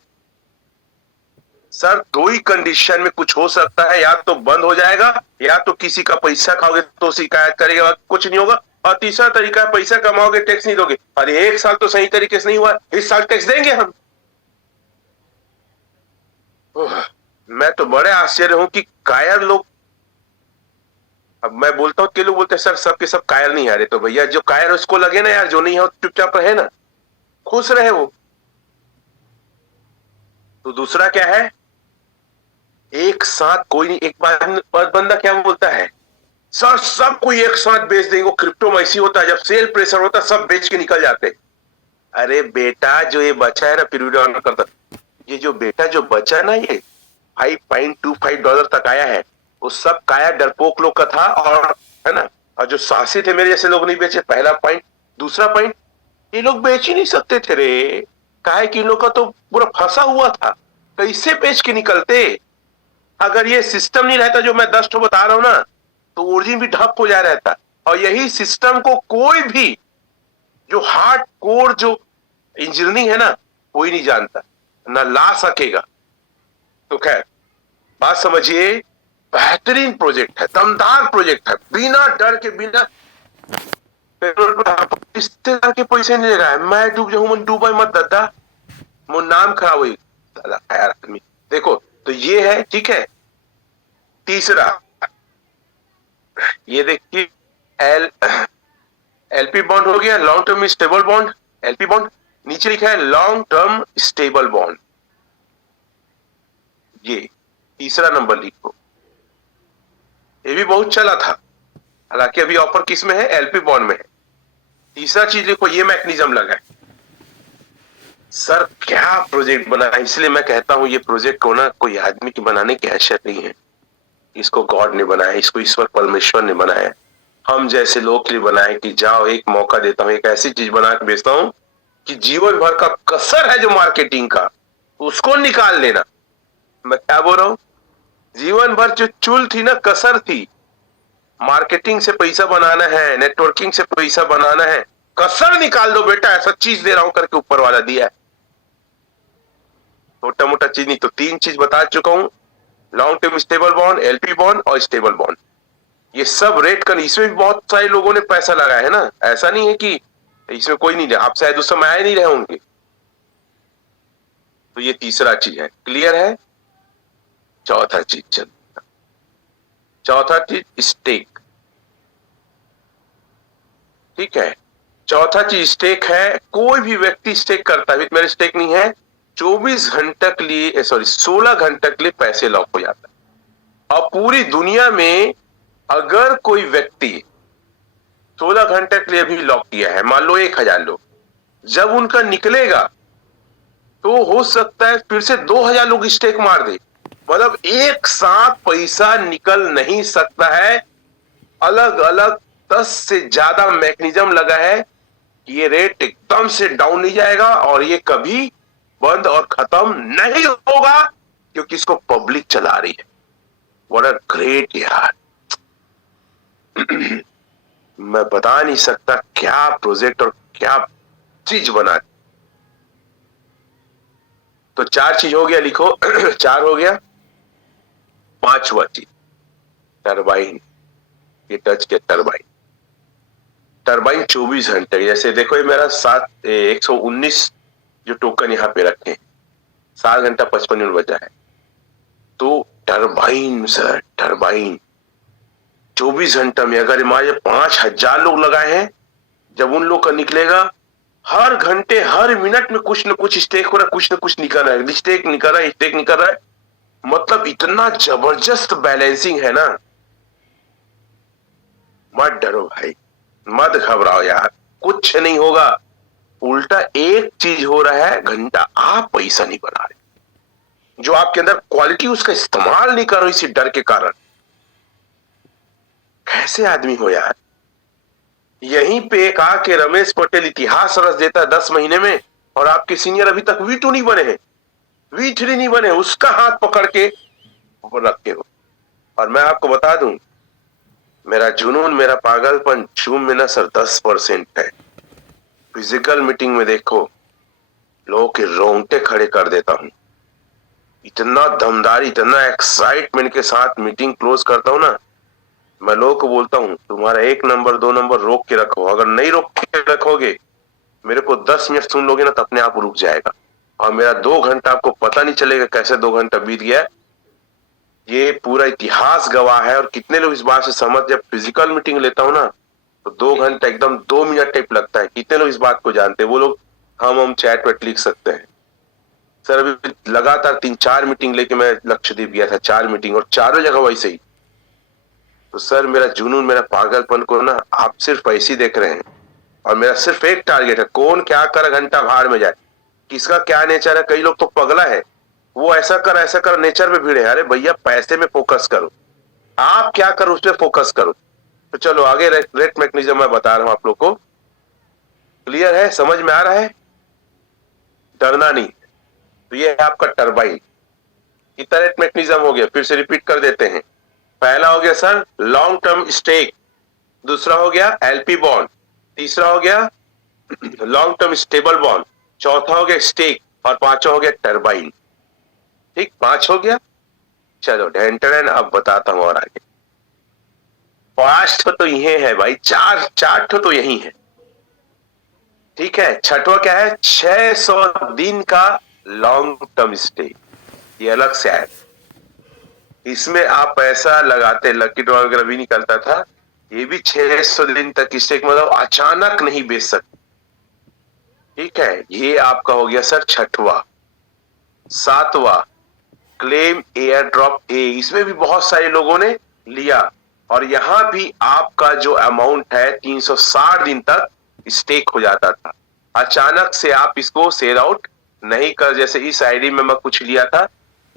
सर दो ही कंडीशन में कुछ हो सकता है, या तो बंद हो जाएगा, या तो किसी का पैसा खाओगे तो शिकायत करेगा, कुछ नहीं होगा। और तीसरा तरीका है पैसा कमाओगे टैक्स नहीं दोगे। अरे एक साल तो सही तरीके से नहीं हुआ, इस साल टैक्स देंगे हम। मैं तो बड़े आश्चर्य हूं कि कायर लोग, अब मैं बोलता हूं कि लोग बोलते हैं सर सबके सब कायर नहीं आ रहे, तो भैया जो कायर है उसको लगे ना यार, जो नहीं है चुपचाप रहे ना, खुश रहे वो। तो दूसरा क्या है, एक साथ कोई नहीं, एक बार बंदा क्या बोलता है, सर सब कोई एक साथ बेच देंगे। क्रिप्टो में ऐसी होता है, जब सेल प्रेशर होता है सब बेच के निकल जाते। अरे बेटा जो ये बचा है ना, पीरियड ऑन करता, ये जो बेटा जो बचा ना, ये $5.25 तक आया है, वो सब काया डरपोक लोग का था, और है ना, और जो साहसी थे मेरे जैसे लोग नहीं बेचे। पहला पॉइंट। दूसरा पॉइंट, ये लोग बेच ही नहीं सकते थे रे, काहे कि इन लोग का तो पूरा फंसा हुआ था, कैसे बेच के निकलते? अगर ये सिस्टम नहीं रहता जो मैं 10 ठो बता रहा हूं ना, तो ओरिजिन भी ठप हो जा रहता। और यही सिस्टम को कोई भी जो हार्ड कोर जो इंजीनियरिंग है ना, कोई नहीं जानता, ना ला सकेगा। तो खैर बात समझिए, बेहतरीन प्रोजेक्ट है, दमदार प्रोजेक्ट है, बिना डर के, बिना रिश्तेदार के पैसे नहीं ले रहा है। मैं डूब जाऊं, मन डूबा मत दादा, वो नाम खराब हुई यार आदमी। देखो तो ये है, ठीक है। तीसरा ये देखिए, एलपी बॉन्ड हो गया, long term stable bond, LP bond. नीचे लिखा है लॉन्ग टर्म स्टेबल बॉन्ड, ये तीसरा नंबर लिखो। ये भी बहुत चला था, हालांकि अभी ऑफर किस में है, एलपी बॉन्ड में है। तीसरा चीज देखो, ये मैकेनिज्म लगा है। सर क्या प्रोजेक्ट बना है, इसलिए मैं कहता हूं ये प्रोजेक्ट को ना कोई आदमी की बनाने की हैसियत नहीं है, इसको गॉड ने बनाया, इसको ईश्वर परमेश्वर ने बनाया। हम जैसे लोग के लिए बनाए कि जाओ एक मौका देता हूं, एक ऐसी चीज बना के बेचता हूं कि जीवन भर का कसर है जो मार्केटिंग का, उसको निकाल लेना। मैं क्या बोल रहा हूं, जीवन भर जो चुल थी ना, कसर थी, मार्केटिंग से पैसा बनाना है, नेटवर्किंग से पैसा बनाना है, कसर निकाल दो बेटा, ऐसा चीज दे रहा हूं करके ऊपर वाला दिया है। छोटा मोटा चीज नहीं तो 3 चीज बता चुका हूं, long term stable bond, LP bond और स्टेबल बॉन्ड। ये सब रेट कर, इसमें भी बहुत सारे लोगों ने पैसा लगाया है ना, ऐसा नहीं है कि इसमें कोई नहीं, आप शायद उस समय आए नहीं रहे होंगे। तो ये तीसरा चीज है, क्लियर है। चौथा चीज चल, चौथा चीज स्टेक, ठीक है। चौथा चीज स्टेक है, कोई भी व्यक्ति स्टेक करता है, मेरे स्टेक नहीं है, 24 घंटे के लिए, सॉरी 16 घंटे के लिए पैसे लॉक हो जाता है। और पूरी दुनिया में अगर कोई व्यक्ति 16 घंटे के लिए भी लॉक किया है, मान लो 1000 लोग, जब उनका निकलेगा तो हो सकता है फिर से 2000 लोग स्टेक मार दे। मतलब एक साथ पैसा निकल नहीं सकता है। अलग अलग 10 से ज्यादा मैकेनिज्म लगा है कि ये रेट एकदम से डाउन नहीं जाएगा और ये कभी बंद और खत्म नहीं होगा, क्योंकि इसको पब्लिक चला रही है। व्हाट अ ग्रेट यार। मैं बता नहीं सकता क्या प्रोजेक्ट और क्या चीज बना। तो 4 चीज हो गया, लिखो। 4 हो गया। 5वां चीज टरबाइन। ये टच के टरबाइन 24 घंटे। जैसे देखो ये मेरा 119 जो टोकन यहाँ पे रखे हैं, 7 घंटा 55 मिनट बचा है। तो टरबाइन सर, टरबाइन 24 घंटा में अगर हमारे 5000 लोग लगाए हैं, जब उन लोग का निकलेगा हर घंटे हर मिनट में कुछ न कुछ स्टेक हो रहा है, कुछ न कुछ निकल रहा है, स्टेक निकल रहा है, स्टेक निकल रहा है। मतलब इतना जबरदस्त बैलेंसिंग है ना। मत डरो भाई, मत घबराओ यार, कुछ नहीं होगा। उल्टा एक चीज हो रहा है, घंटा आप पैसा नहीं बना रहे, जो आपके अंदर क्वालिटी उसका इस्तेमाल नहीं कर रहे इसी डर के कारण। कैसे आदमी हो यार। यहीं पे कहा कि रमेश पटेल इतिहास रच देता है 10 महीने में, और आपके सीनियर अभी तक V2 नहीं बने हैं, V3 नहीं बने, उसका हाथ पकड़ के रखे हो। और मैं आपको बता दूं, मेरा जुनून, मेरा पागलपन जूम में ना सर 10% है। फिजिकल मीटिंग में देखो लोगों के रोंगटे खड़े कर देता हूं। इतना दमदारी, इतना एक्साइटमेंट के साथ मीटिंग क्लोज करता हूं ना। मैं लोगों को बोलता हूं तुम्हारा 1 नंबर 2 नंबर रोक के रखो, अगर नहीं रोक के रखोगे, मेरे को 10 मिनट सुन लोगे ना तो अपने आप रुक जाएगा। और मेरा 2 घंटा आपको पता नहीं चलेगा कैसे 2 घंटा बीत गया। ये पूरा इतिहास गवाह है। और कितने लोग इस बात से सहमत, जब फिजिकल मीटिंग लेता हूं ना तो 2 घंटा एकदम 2 मिनट टाइप लगता है। कितने लोग इस बात को जानते हैं? वो लोग हम चैट पर लिख सकते हैं। सर अभी लगातार 3-4 मीटिंग लेके मैं लक्षद्वीप गया था, 4 मीटिंग, और चारों जगह वैसे ही। तो सर मेरा जुनून, मेरा पागलपन को ना आप सिर्फ ऐसे ही देख रहे हैं। और मेरा सिर्फ एक टारगेट है, कौन क्या कर, घंटा भाड़ में जाए, किसका क्या नेचर है। कई लोग तो पगला है, वो ऐसा कर नेचर पे भीड़ है। अरे भैया पैसे में फोकस करो, आप क्या करो उस पर फोकस करो। तो चलो आगे रेट मैकेनिज्म मैं बता रहा हूं आप लोग को। क्लियर है, समझ में आ रहा है, डरना नहीं। तो ये है आपका टरबाइन। कितना रेट मैकेनिज्म हो गया, फिर से रिपीट कर देते हैं। पहला हो गया सर लॉन्ग टर्म स्टेक, दूसरा हो गया LP बॉन्ड, तीसरा हो गया लॉन्ग टर्म स्टेबल बॉन्ड, चौथा हो गया स्टेक, और पांचवा हो गया टरबाइन। ठीक, 5 हो गया। चलो ढेंटरन अब बताता हूं और आगे। 5 तो ये है भाई, 4 तो यही है। ठीक है, छठवा क्या है, 600 दिन का लॉन्ग टर्म स्टे, ये अलग से है। इसमें आप पैसा लगाते, लकी ड्रॉ वगैरह भी निकलता था। ये भी 600 दिन तक स्टेक, मतलब अचानक नहीं बेच सकते। ठीक है, ये आपका हो गया सर छठवा। 7वां क्लेम एयर ड्रॉप A, इसमें भी बहुत सारे लोगों ने लिया, और यहां भी आपका जो अमाउंट है 360 दिन तक स्टेक हो जाता था। अचानक से आप इसको सेल आउट नहीं कर, जैसे इस आईडी में मैं कुछ लिया था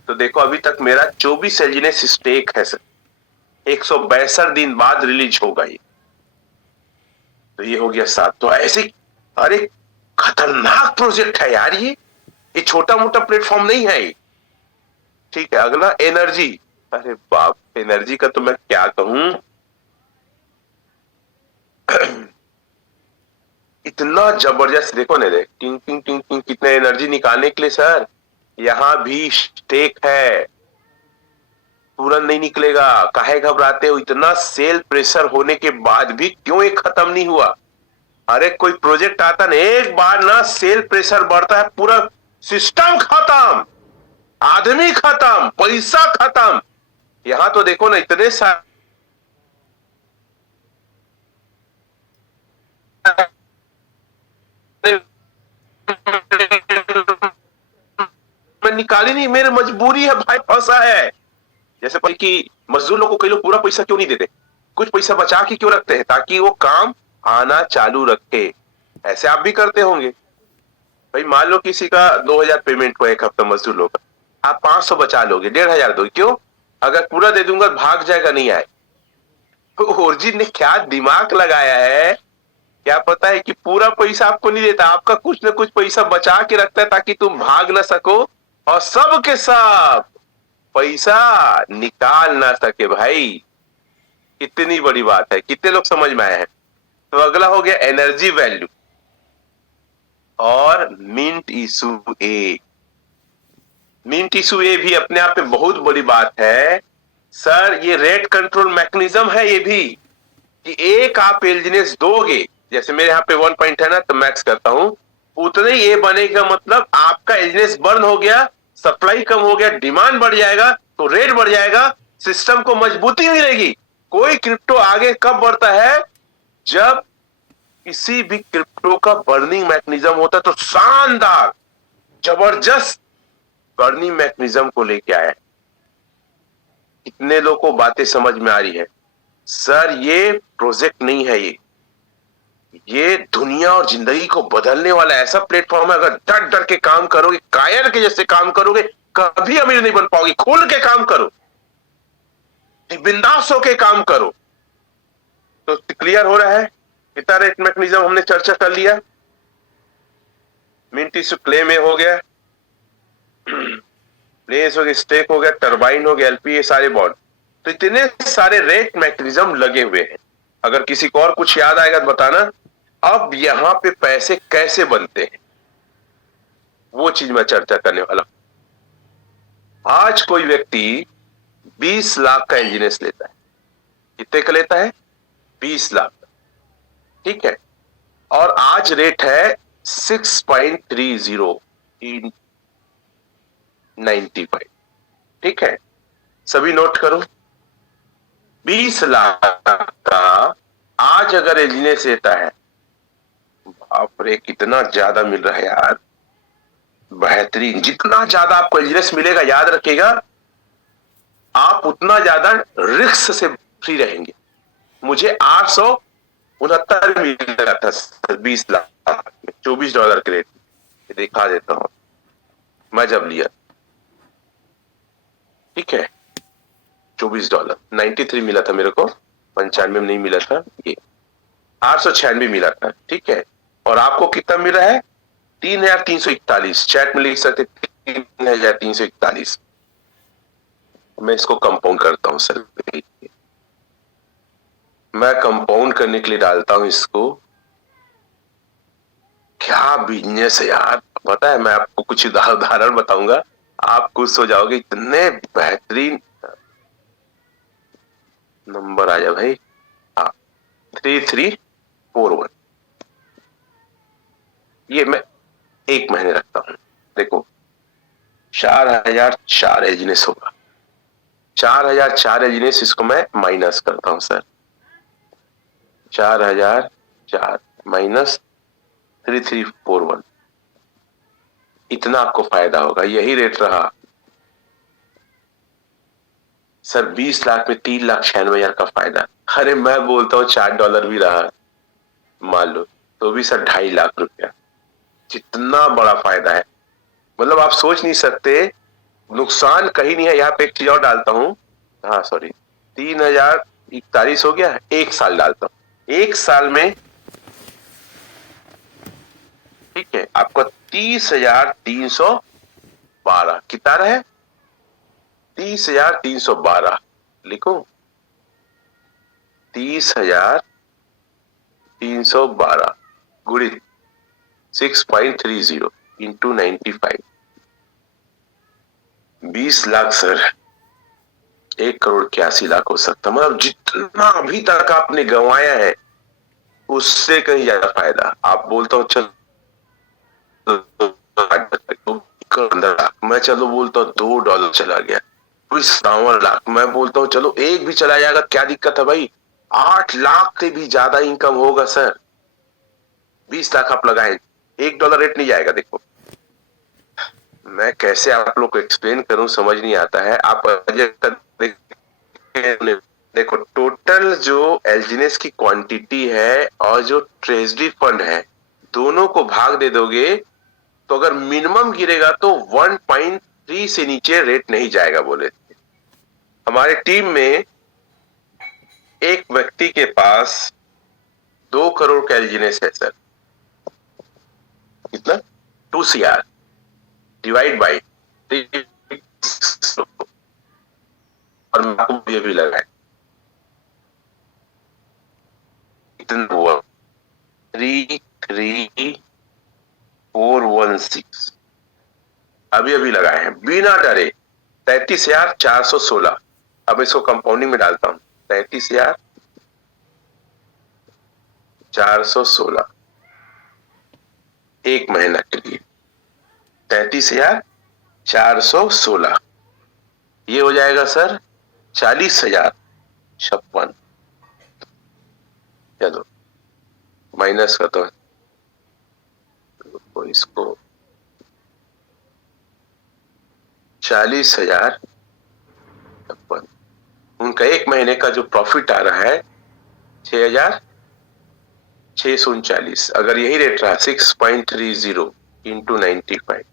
तो देखो अभी तक मेरा 24 एलजीनेस स्टेक है सर, 162 दिन बाद रिलीज होगा ये। तो ये हो गया 7। तो ऐसे अरे खतरनाक प्रोजेक्ट है यार ये छोटा मोटा प्लेटफॉर्म नहीं है ये। ठीक है, अगला एनर्जी। अरे बाप, एनर्जी का तो मैं क्या कहूं। इतना जबरदस्त, देखो ना, देख टिंग टिंग टिंग टिंग, कितने एनर्जी निकालने के लिए सर यहां भी स्टेक है। तुरंत नहीं निकलेगा, काहे घबराते हो? इतना सेल प्रेशर होने के बाद भी क्यों ये खत्म नहीं हुआ? अरे कोई प्रोजेक्ट आता ना, एक बार ना सेल प्रेशर बढ़ता है, पूरा सिस्टम खत्म, आदमी खत्म, पैसा खत्म। यहां तो देखो ना, इतने सारे मैं निकाली नहीं, मेरी मजबूरी है भाई, फंसा है। जैसे कि मजदूर लोग को कई लोग पूरा पैसा क्यों नहीं देते, कुछ पैसा बचा के क्यों रखते हैं, ताकि वो काम आना चालू रखे। ऐसे आप भी करते होंगे। भाई मान लो किसी का 2000 पेमेंट हुआ एक हफ्ता मजदूर लोग का, आप 500 बचा लोगे, 1500 दोगे, क्यों? अगर पूरा दे दूंगा भाग जाएगा, नहीं आए। तो ओरिजिन ने क्या दिमाग लगाया है, क्या पता है कि पूरा पैसा आपको नहीं देता, आपका कुछ ना कुछ पैसा बचा के रखता है ताकि तुम भाग ना सको और सब के सब पैसा निकाल ना सके। भाई कितनी बड़ी बात है, कितने लोग समझ में आए हैं? तो अगला हो गया एनर्जी वैल्यू और mint issue a. Mint issue a भी अपने आप में बहुत बड़ी बात है सर। ये रेट कंट्रोल मैकेनिज्म है ये भी, कि एक आप एलजीनेस दोगे, जैसे मेरे यहाँ पे 1 पॉइंट है ना, तो मैक्स करता हूं, उतने ही ये बनेगा, मतलब आपका एलजीनेस बर्न हो गया, सप्लाई कम हो गया, डिमांड बढ़ जाएगा तो रेट बढ़ जाएगा, सिस्टम को मजबूती मिलेगी। कोई क्रिप्टो आगे कब बढ़ता है? जब किसी भी क्रिप्टो का बर्निंग मैकेनिज्म होता है, तो शानदार जबरदस्त बर्निंग मैकेनिज्म को लेके आया है। कितने लोगों को बातें समझ में आ रही है? सर ये प्रोजेक्ट नहीं है, ये दुनिया और जिंदगी को बदलने वाला ऐसा प्लेटफॉर्म है। अगर डर डर के काम करोगे, कायर के जैसे काम करोगे, कभी अमीर नहीं बन पाओगे। खुल के काम करो, बिंदास होके काम करो। तो क्लियर हो रहा है? कितना रेट मैकेनिज्म हमने चर्चा कर लिया। मिंट इशू क्लेम में हो गया, प्लेस हो गया, स्टेक हो गया, टरबाइन हो गया, एलपीए, सारे बॉन्ड। तो इतने सारे रेट मैकेनिज्म लगे हुए हैं। अगर किसी को और कुछ याद आएगा तो बताना। अब यहां पे पैसे कैसे बनते हैं वो चीज मैं चर्चा करने वाला हूं। आज कोई व्यक्ति 20 लाख का इंजीनियर्स लेता है। कितने का लेता है? 20 लाख। ठीक है, और आज रेट है 6.30 इन 95। ठीक है, सभी नोट करो। 20 लाख का आज अगर इंजीनियर्स लेता है, बाप रे कितना ज्यादा मिल रहा है यार, बेहतरीन। जितना ज्यादा आपको इंजीनियर्स मिलेगा, याद रखिएगा, आप उतना ज्यादा रिस्क से फ्री रहेंगे। मुझे 869 मिला था 20 लाख में, $24 के रेट। दिखा देता हूं मैं जब लिया। ठीक है, $24, 93 मिला था मेरे को, 95 में नहीं मिला था, ये 896 मिला था। ठीक है, और आपको कितना मिल रहा है? 3341। चैट में लिख सकते 3341। मैं इसको कंपाउंड करता हूं सर, मैं कंपाउंड करने के लिए डालता हूं इसको। क्या बिजनेस है यार, पता है, मैं आपको कुछ उदाहरण बताऊंगा, आप खुश हो जाओगे। इतने बेहतरीन नंबर आ जाए भाई। हाँ, 3341। ये मैं 1 महीने रखता हूं। देखो 4004 एजिनेस होगा, 4004 एजिनेस, इसको मैं माइनस करता हूं सर। 4004 माइनस 3341, इतना आपको फायदा होगा। यही रेट रहा सर। 20 लाख में 3,96,000 का फायदा। अरे मैं बोलता हूँ $4 भी रहा मान लो, तो भी सर 2.5 लाख रुपया। जितना बड़ा फायदा है, मतलब आप सोच नहीं सकते। नुकसान कहीं नहीं है। यहाँ पे एक चीज और डालता हूं, हाँ सॉरी, 3041 हो गया, 1 साल डालता हूं। 1 साल में ठीक है आपका 30,312 कितना रहे? 30,312 लिखो, 30,312 गुणित 6.30 इंटू 95। 20 लाख सर, 1,81,00,000 हो सकता। मतलब जितना अभी तक आपने गंवाया है उससे कहीं ज्यादा फायदा। आप बोलता हूँ चल 15 लाख, मैं चलो बोलता हूँ $2 चला गया, 57 लाख, मैं बोलता हूँ चलो 1 भी चला जाएगा, क्या दिक्कत है भाई? 8 लाख से भी ज्यादा इनकम होगा सर। 20 लाख आप लगाएं, $1 रेट नहीं जाएगा। देखो मैं कैसे आप लोग को एक्सप्लेन करूं, समझ नहीं आता है। आप देखो टोटल जो एलजीनेस की क्वांटिटी है और जो ट्रेजरी फंड है, दोनों को भाग दे दोगे तो अगर मिनिमम गिरेगा तो 1.3 से नीचे रेट नहीं जाएगा बोले थे। हमारे टीम में एक व्यक्ति के पास 2 करोड़ का एलजीनेस है सर। कितना? 2 CR डिवाइड बाई, और मैं आपको ये भी लगाए कितना हुआ? 33416 अभी अभी लगाए हैं बिना डरे। 33,416। अब इसको कंपाउंडिंग में डालता हूं। 33,416 एक महीना के लिए। 33,416 ये हो जाएगा सर 40,056। चलो माइनस का तो इसको 40,056। उनका एक महीने का जो प्रॉफिट आ रहा है 6,639। अगर यही रेट रहा 6.30 इंटू 95,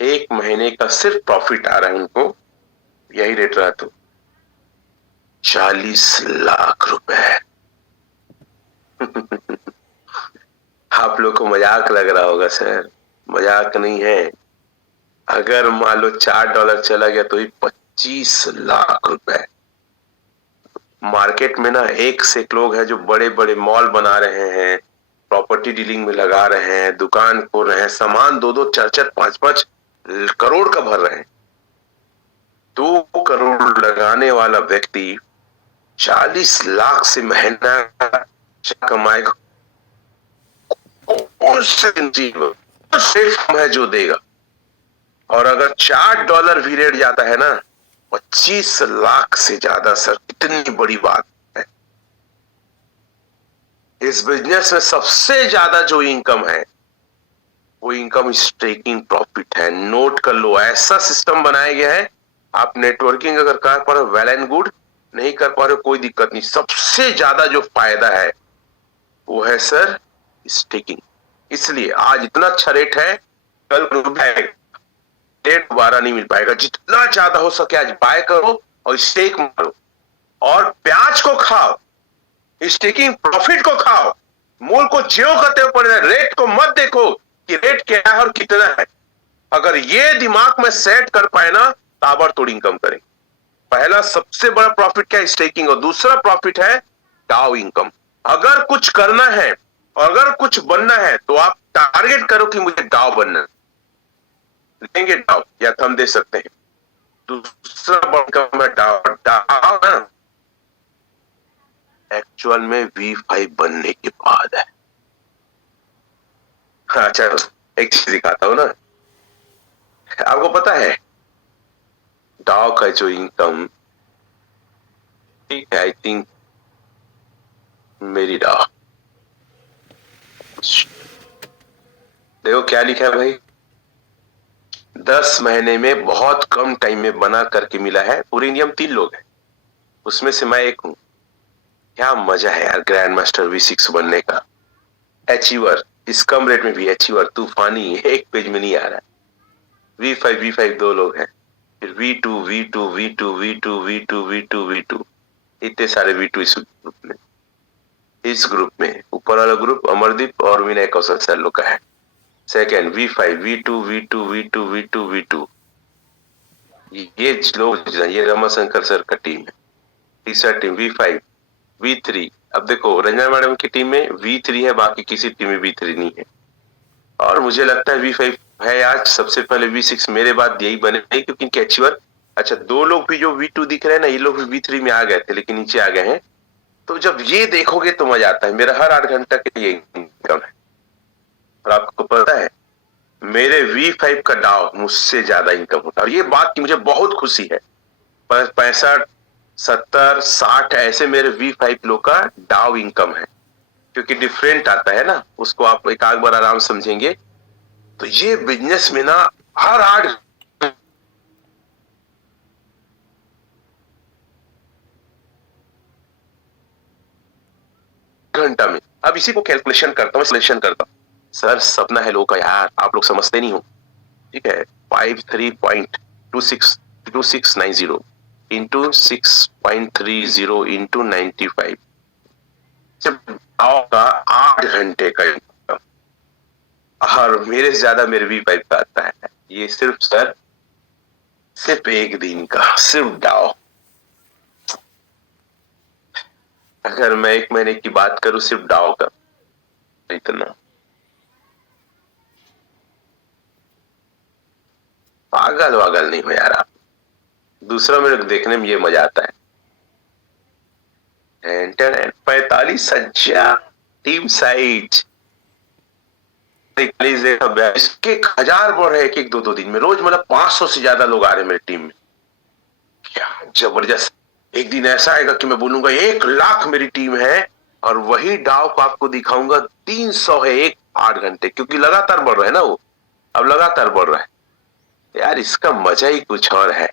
एक महीने का सिर्फ प्रॉफिट आ रहा है उनको, यही रेट रहा तो 40 लाख रुपए। आप लोग को मजाक लग रहा होगा सर, मजाक नहीं है। अगर मान लो $4 चला गया तो 25 लाख रुपए। मार्केट में ना एक से एक लोग हैं जो बड़े बड़े मॉल बना रहे हैं, प्रॉपर्टी डीलिंग में लगा रहे हैं, दुकान खोल रहे हैं, सामान 2-2, 4-4, 5-5 करोड़ का भर रहे हैं। 2 करोड़ लगाने वाला व्यक्ति 40 लाख से महीना कमाएगा। कौन से है जो देगा? और अगर $4 भी रेट जाता है ना 25 लाख से ज्यादा सर, कितनी बड़ी बात है। इस बिजनेस में सबसे ज्यादा जो इनकम है वो इनकम स्टेकिंग प्रॉफिट है। नोट कर लो, ऐसा सिस्टम बनाया गया है। आप नेटवर्किंग अगर कर पा रहे हो वेल एंड गुड, नहीं कर पा रहे हो कोई दिक्कत नहीं। सबसे ज्यादा जो फायदा है वो है सर स्टेकिंग। इसलिए आज इतना अच्छा रेट है, कल रेट दोबारा नहीं मिल पाएगा। जितना ज्यादा हो सके आज बाय करो और स्टेक मारो, और प्याज को खाओ, स्टेकिंग प्रॉफिट को खाओ। मूल को ज्यो करते हुए पड़े, रेट को मत देखो कि रेट क्या है और कितना है। अगर ये दिमाग में सेट कर पाए ना, ताबड़तोड़ इनकम करेंगे। पहला सबसे बड़ा प्रॉफिट क्या है? स्टेकिंग। और दूसरा प्रॉफिट है डाउ इनकम। अगर कुछ करना है और अगर कुछ बनना है तो आप टारगेट करो कि मुझे डाउ बनना है, लेंगे डाउ या थम दे सकते हैं। दूसरा इनकम है डाउ। डाउ ना एक्चुअल में V5 बनने के बाद है। अच्छा एक चीज दिखाता हूं ना, आपको पता है डाउ का जो इनकम, ठीक है, आई थिंक मेरी डाउ, देखो क्या लिखा है भाई, 10 महीने में बहुत कम टाइम में बना करके मिला है। पूरी इंडिया में 3 लोग हैं, उसमें से मैं एक हूं। क्या मजा है यार ग्रैंड मास्टर V6 बनने का। अचीवर, इस कम रेट में भी अचीवर तूफानी, एक पेज में नहीं आ रहा है। V5 2 लोग हैं, फिर V2 इतने सारे V2 इस ग्रुप में ऊपर वाला ग्रुप अमरदीप और विनय कौशल सर लोग का है। सेकेंड V5 V2 ये लोग, ये रमाशंकर सर का टीम है। तीसरा टीम V5 V3। अब देखो रंजना मैडम की टीम में V3 है, बाकी किसी टीम में V3 नहीं है। और मुझे लगता है V5 है आज सबसे पहले V6 मेरे बाद यही बने, क्योंकि इनके अचीवर। अच्छा 2 लोग भी जो V2 दिख रहे हैं ना, ये लोग भी V3 में आ गए थे लेकिन नीचे आ गए हैं। तो जब ये देखोगे तो मजा आता है। मेरा हर 8 घंटा के लिए इनकम है। और आपको पता है मेरे V5 का डाउ मुझसे ज्यादा इनकम होता है। और ये बात की मुझे बहुत खुशी है। 65, 70, 60 ऐसे मेरे V5 लोग का डाउ इनकम है, क्योंकि डिफरेंट आता है ना, उसको आप एक आध बार आराम समझेंगे। तो ये बिजनेस में ना हर 8 घंटा में, अब इसी को कैलकुलेशन करता हूं। सर सपना है लोगों का यार, आप लोग समझते नहीं हो। ठीक है, 53.2690 इंटू 6.30 इंटू 95 का 8 घंटे का इनकम, और मेरे से ज्यादा मेरे भी पाइप का आता है। ये सिर्फ सर सिर्फ एक दिन का, सिर्फ डाउ। अगर मैं एक महीने की बात करूं सिर्फ डाउ का, इतना पागल वागल नहीं हो यार आप। दूसरा मेरे को देखने में ये मजा आता है। 45,000 टीम साइज, 1,000 बढ़ रहे एक 2 दिन में। रोज मतलब 500 से ज्यादा लोग आ रहे हैं मेरी टीम में। क्या जबरदस्त। एक दिन ऐसा आएगा कि मैं बोलूंगा 1,00,000 मेरी टीम है, और वही डाव को आपको दिखाऊंगा 300 है 8 घंटे, क्योंकि लगातार बढ़ रहा है ना वो, अब लगातार बढ़ रहा है यार। इसका मजा ही कुछ और है।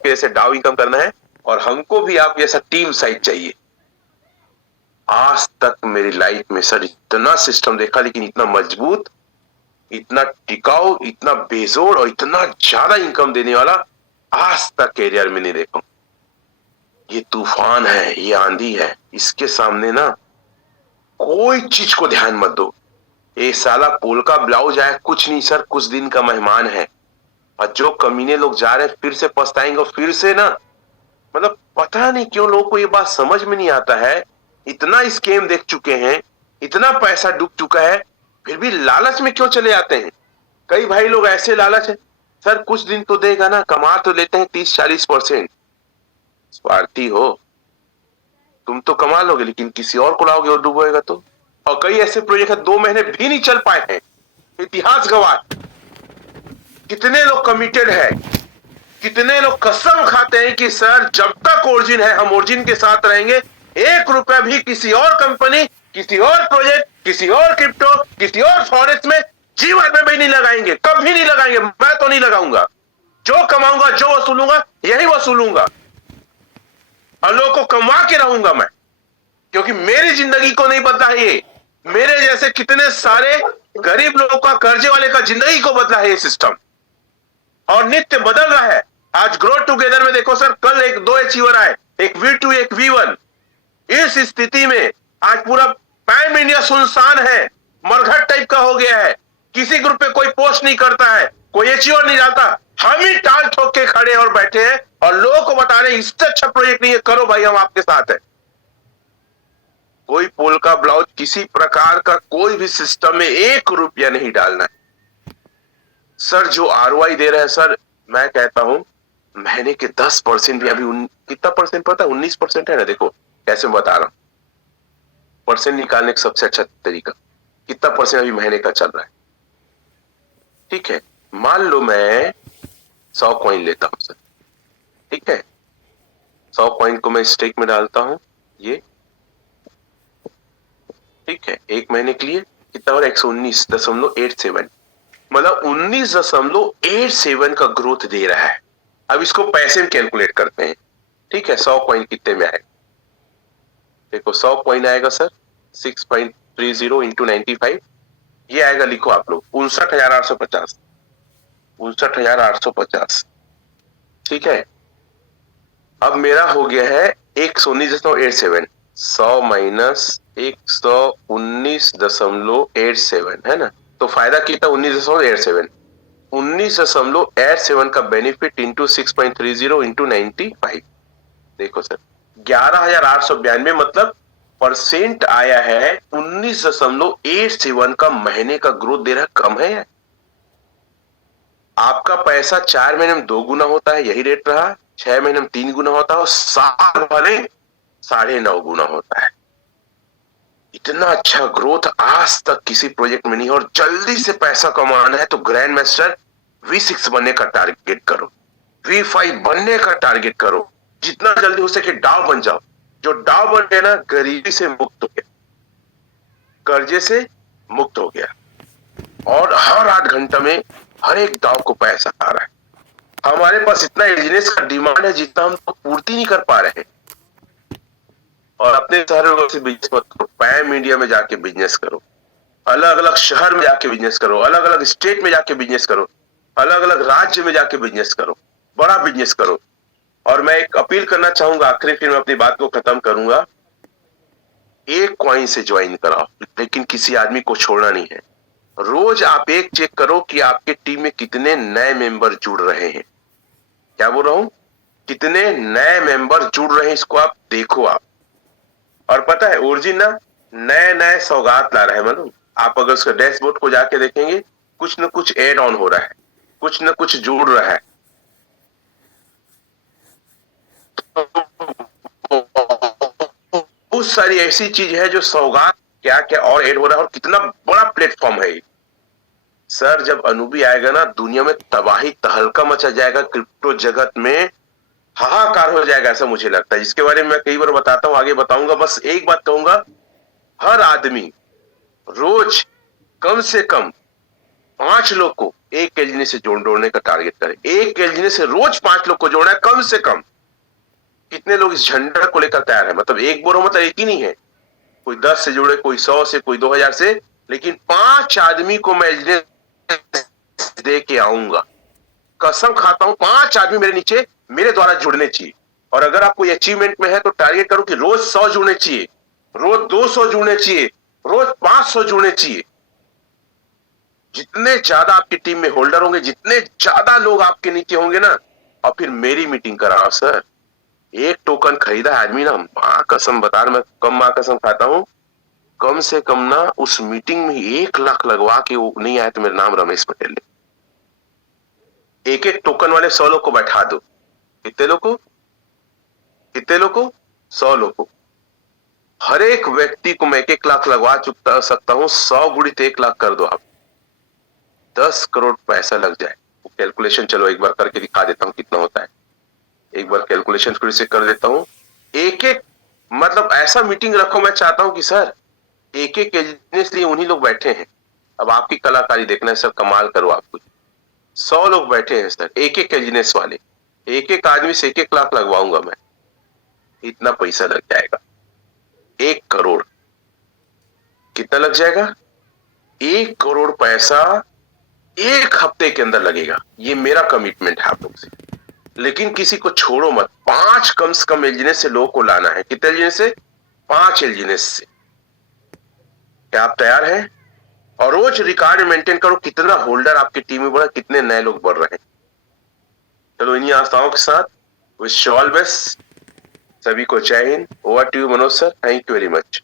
ऐसे डाउ इनकम करना है, और हमको भी आप जैसा टीम साइज चाहिए। आज तक मेरी लाइफ में सर इतना सिस्टम देखा, लेकिन इतना मजबूत, इतना टिकाऊ, इतना बेजोड़ और इतना ज्यादा इनकम देने वाला आज तक कैरियर में नहीं देखा। ये तूफान है, ये आंधी है, इसके सामने ना कोई चीज को ध्यान मत दो। ये साला पोल का ब्लाउज आया कुछ नहीं सर, कुछ दिन का मेहमान है। और जो कमीने लोग जा रहे हैं फिर से पछताएंगे, और फिर से ना मतलब पता नहीं क्यों लोगों को ये बात समझ में नहीं आता है। इतना स्कैम देख चुके हैं, इतना पैसा डूब चुका है, फिर भी लालच में क्यों चले आते हैं। कई भाई लोग ऐसे लालच है, सर कुछ दिन तो देगा ना, कमा तो लेते हैं 30-40%। स्वार्थी हो तुम, तो कमा लोगे लेकिन किसी और को लाओगे और डूबोएगा तो। और कई ऐसे प्रोजेक्ट है 2 महीने भी नहीं चल पाए हैं, इतिहास गवाह। कितने लोग कमिटेड है, कितने लोग कसम खाते हैं कि सर जब तक ओरिजिन है हम ओरिजिन के साथ रहेंगे, 1 रुपया भी किसी और कंपनी, किसी और प्रोजेक्ट, किसी और क्रिप्टो, किसी और फॉरेस्ट में जीवन में भी नहीं लगाएंगे, कभी नहीं लगाएंगे। मैं तो नहीं लगाऊंगा। जो कमाऊंगा, जो वसूलूंगा, यही वसूलूंगा, और लोगों को कमा के रहूंगा मैं, क्योंकि मेरी जिंदगी को नहीं बदला है ये। मेरे जैसे कितने सारे गरीब लोगों का, कर्जे वाले का जिंदगी को बदला है ये सिस्टम, और नित्य बदल रहा है। आज ग्रो टुगेदर में देखो सर, कल 2 अचीवर आए, एक V2 एक V1। इस स्थिति में आज पूरा पैन इंडिया सुनसान है, मरघट टाइप का हो गया है। किसी ग्रुप पे कोई पोस्ट नहीं करता है, कोई अचीवर नहीं डालता। हम ही टाल ठोक के खड़े और बैठे हैं, और लोगों को बता रहे हैं इससे अच्छा प्रोजेक्ट नहीं है, करो भाई हम आपके साथ है। कोई पोल का ब्लाउज, किसी प्रकार का कोई भी सिस्टम में 1 रुपया नहीं डालना है सर। जो ROI दे रहे हैं सर, मैं कहता हूं महीने के 10% भी, अभी कितना परसेंट पता है, 19% है ना। देखो कैसे बता रहा हूं, परसेंट निकालने का सबसे अच्छा तरीका, कितना परसेंट अभी महीने का चल रहा है। ठीक है, मान लो मैं 100 कॉइन लेता हूं सर, ठीक है, 100 कॉइन को मैं स्टेक में डालता हूं, ये ठीक है, 1 महीने के लिए कितना हो रहा है, 119.87, मतलब 19.87 का ग्रोथ दे रहा है। अब इसको पैसे में कैलकुलेट करते हैं। ठीक है, 100 कॉइन कितने में आएगा, देखो 100 कॉइन आएगा सर 6.30 इंटू 95, ये आएगा, लिखो आप लोग 59,850, 59,850। ठीक है, अब मेरा हो गया है 119.87, 100 माइनस 119.87 है ना, तो फायदा कितना 19.87, 19.87 का बेनिफिट इंटू 6.30 इंटू 95। देखो सर 11,892, मतलब परसेंट आया है 19.87 का महीने का ग्रोथ दे रहा, कम है यार। आपका पैसा 4 महीने में 2 गुना होता है, यही रेट रहा, 6 महीने में 3 गुना होता है, और साल भरे 9.5 गुना होता है। इतना अच्छा ग्रोथ आज तक किसी प्रोजेक्ट में नहीं। और जल्दी से पैसा कमाना है तो ग्रैंड मास्टर V6 बनने का टारगेट करो, V5 बनने का टारगेट करो, जितना जल्दी हो सके डाव बन जाओ। जो डाव बन गया ना, गरीबी से मुक्त हो गया, कर्जे से मुक्त हो गया, और हर 8 घंटा में हर एक दाव को पैसा आ रहा है। हमारे पास इतना बिजनेस का डिमांड है जितना हम तो पूर्ति नहीं कर पा रहे हैं। और अपने शहर से बिजनेस मत करो, पैम इंडिया में जाके बिजनेस करो, अलग अलग शहर में जाके बिजनेस करो, अलग अलग स्टेट में जाके बिजनेस करो, अलग अलग राज्य में जाके बिजनेस करो, बड़ा बिजनेस करो। और मैं एक अपील करना चाहूंगा आखिरी, फिर मैं अपनी बात को खत्म करूंगा। एक कॉइन से ज्वाइन कराओ, लेकिन किसी आदमी को छोड़ना नहीं है। रोज आप एक चेक करो कि आपके टीम में कितने नए मेंबर जुड़ रहे हैं। क्या बोल रहा हूं? कितने नए मेंबर जुड़ रहे हैं, इसको आप देखो आप। और पता है ओरिजिन ना नए नए सौगात ला रहे हैं। मालूम, आप अगर उसका डैशबोर्ड को जाके देखेंगे, कुछ न कुछ एड ऑन हो रहा है, कुछ न कुछ जुड़ रहा है। बहुत सारी ऐसी चीज है जो सौगात क्या क्या और ऐड हो रहा है, और कितना बड़ा प्लेटफॉर्म है। सर जब अनूबी आएगा ना, दुनिया में तबाही तहलका मचा जाएगा, क्रिप्टो जगत में हाहाकार हो जाएगा, ऐसा मुझे लगता है, जिसके बारे में मैं कई बार बताता हूं, आगे बताऊंगा। बस एक बात कहूंगा, हर आदमी रोज कम से कम 5 लोग को एक एलजीनी से जोड़ने का टारगेट करे। एक एलजीनी से रोज 5 लोग को जोड़ना है कम से कम। कितने लोग इस झंडा को लेकर तैयार है? मतलब एक बोलो, मतलब एक ही नहीं है, कोई 10 से जुड़े, कोई 100 से, कोई 2000 से, लेकिन 5 आदमी को मैं एलजीनी दे के आऊंगा। कसम खाता हूं, 5 आदमी मेरे नीचे मेरे द्वारा जुड़ने चाहिए। और अगर आप कोई अचीवमेंट में है तो टारगेट करो कि रोज 100 जुड़ने चाहिए, रोज 200 जुड़ने चाहिए, रोज 500 जुड़ने चाहिए। जितने ज्यादा आपकी टीम में होल्डर होंगे, जितने ज्यादा लोग आपके नीचे होंगे ना, और फिर मेरी मीटिंग कराओ। सर एक टोकन खरीदा आदमी ना, मां कसम बता रहा, मैं कम मां कसम खाता हूं, कम से कम ना उस मीटिंग में 1 लाख लगवा के वो नहीं आए तो मेरा नाम रमेश पटेल है। एक एक टोकन वाले 100 लोग को बैठा दो। कितने लोग को? कितने लोग को? 100 लोग को। हर एक व्यक्ति को मैं 1 लाख लगवा चुका सकता हूं। 100 गुणित 1 लाख कर दो आप, 10 करोड़ पैसा लग जाए। कैलकुलेशन चलो एक बार करके दिखा देता हूं कितना होता है। एक बार कैलकुलेशन फिर से कर देता हूं। एक एक मतलब ऐसा मीटिंग रखो, मैं चाहता हूं कि सर एक एक एजेंस लिए उन्हीं लोग बैठे हैं। अब आपकी कलाकारी देखना है सर, कमाल करो आप कुछ। 100 लोग बैठे हैं सर, एक एक एजेंस वाले, एक एक आदमी से 1 लाख लगवाऊंगा मैं। इतना पैसा लग जाएगा। 1 करोड़ कितना लग जाएगा? 1 करोड़ पैसा 1 हफ्ते के अंदर लगेगा। ये मेरा कमिटमेंट है आप लोग से। लेकिन किसी को छोड़ो मत, 5 कम से कम एलजीनेस से लोगों को लाना है। कितने एलजीनेस से? 5 एलजीनेस से। क्या आप तैयार हैं? और रोज रिकॉर्ड मेंटेन करो, कितना होल्डर आपकी टीम में बढ़ा, कितने नए लोग बढ़ रहे हैं। चलो इन्हीं आस्थाओं के साथ विश ऑल बेस्ट, सभी को जय हिंद। Over to you Manoj sir, thank you very much.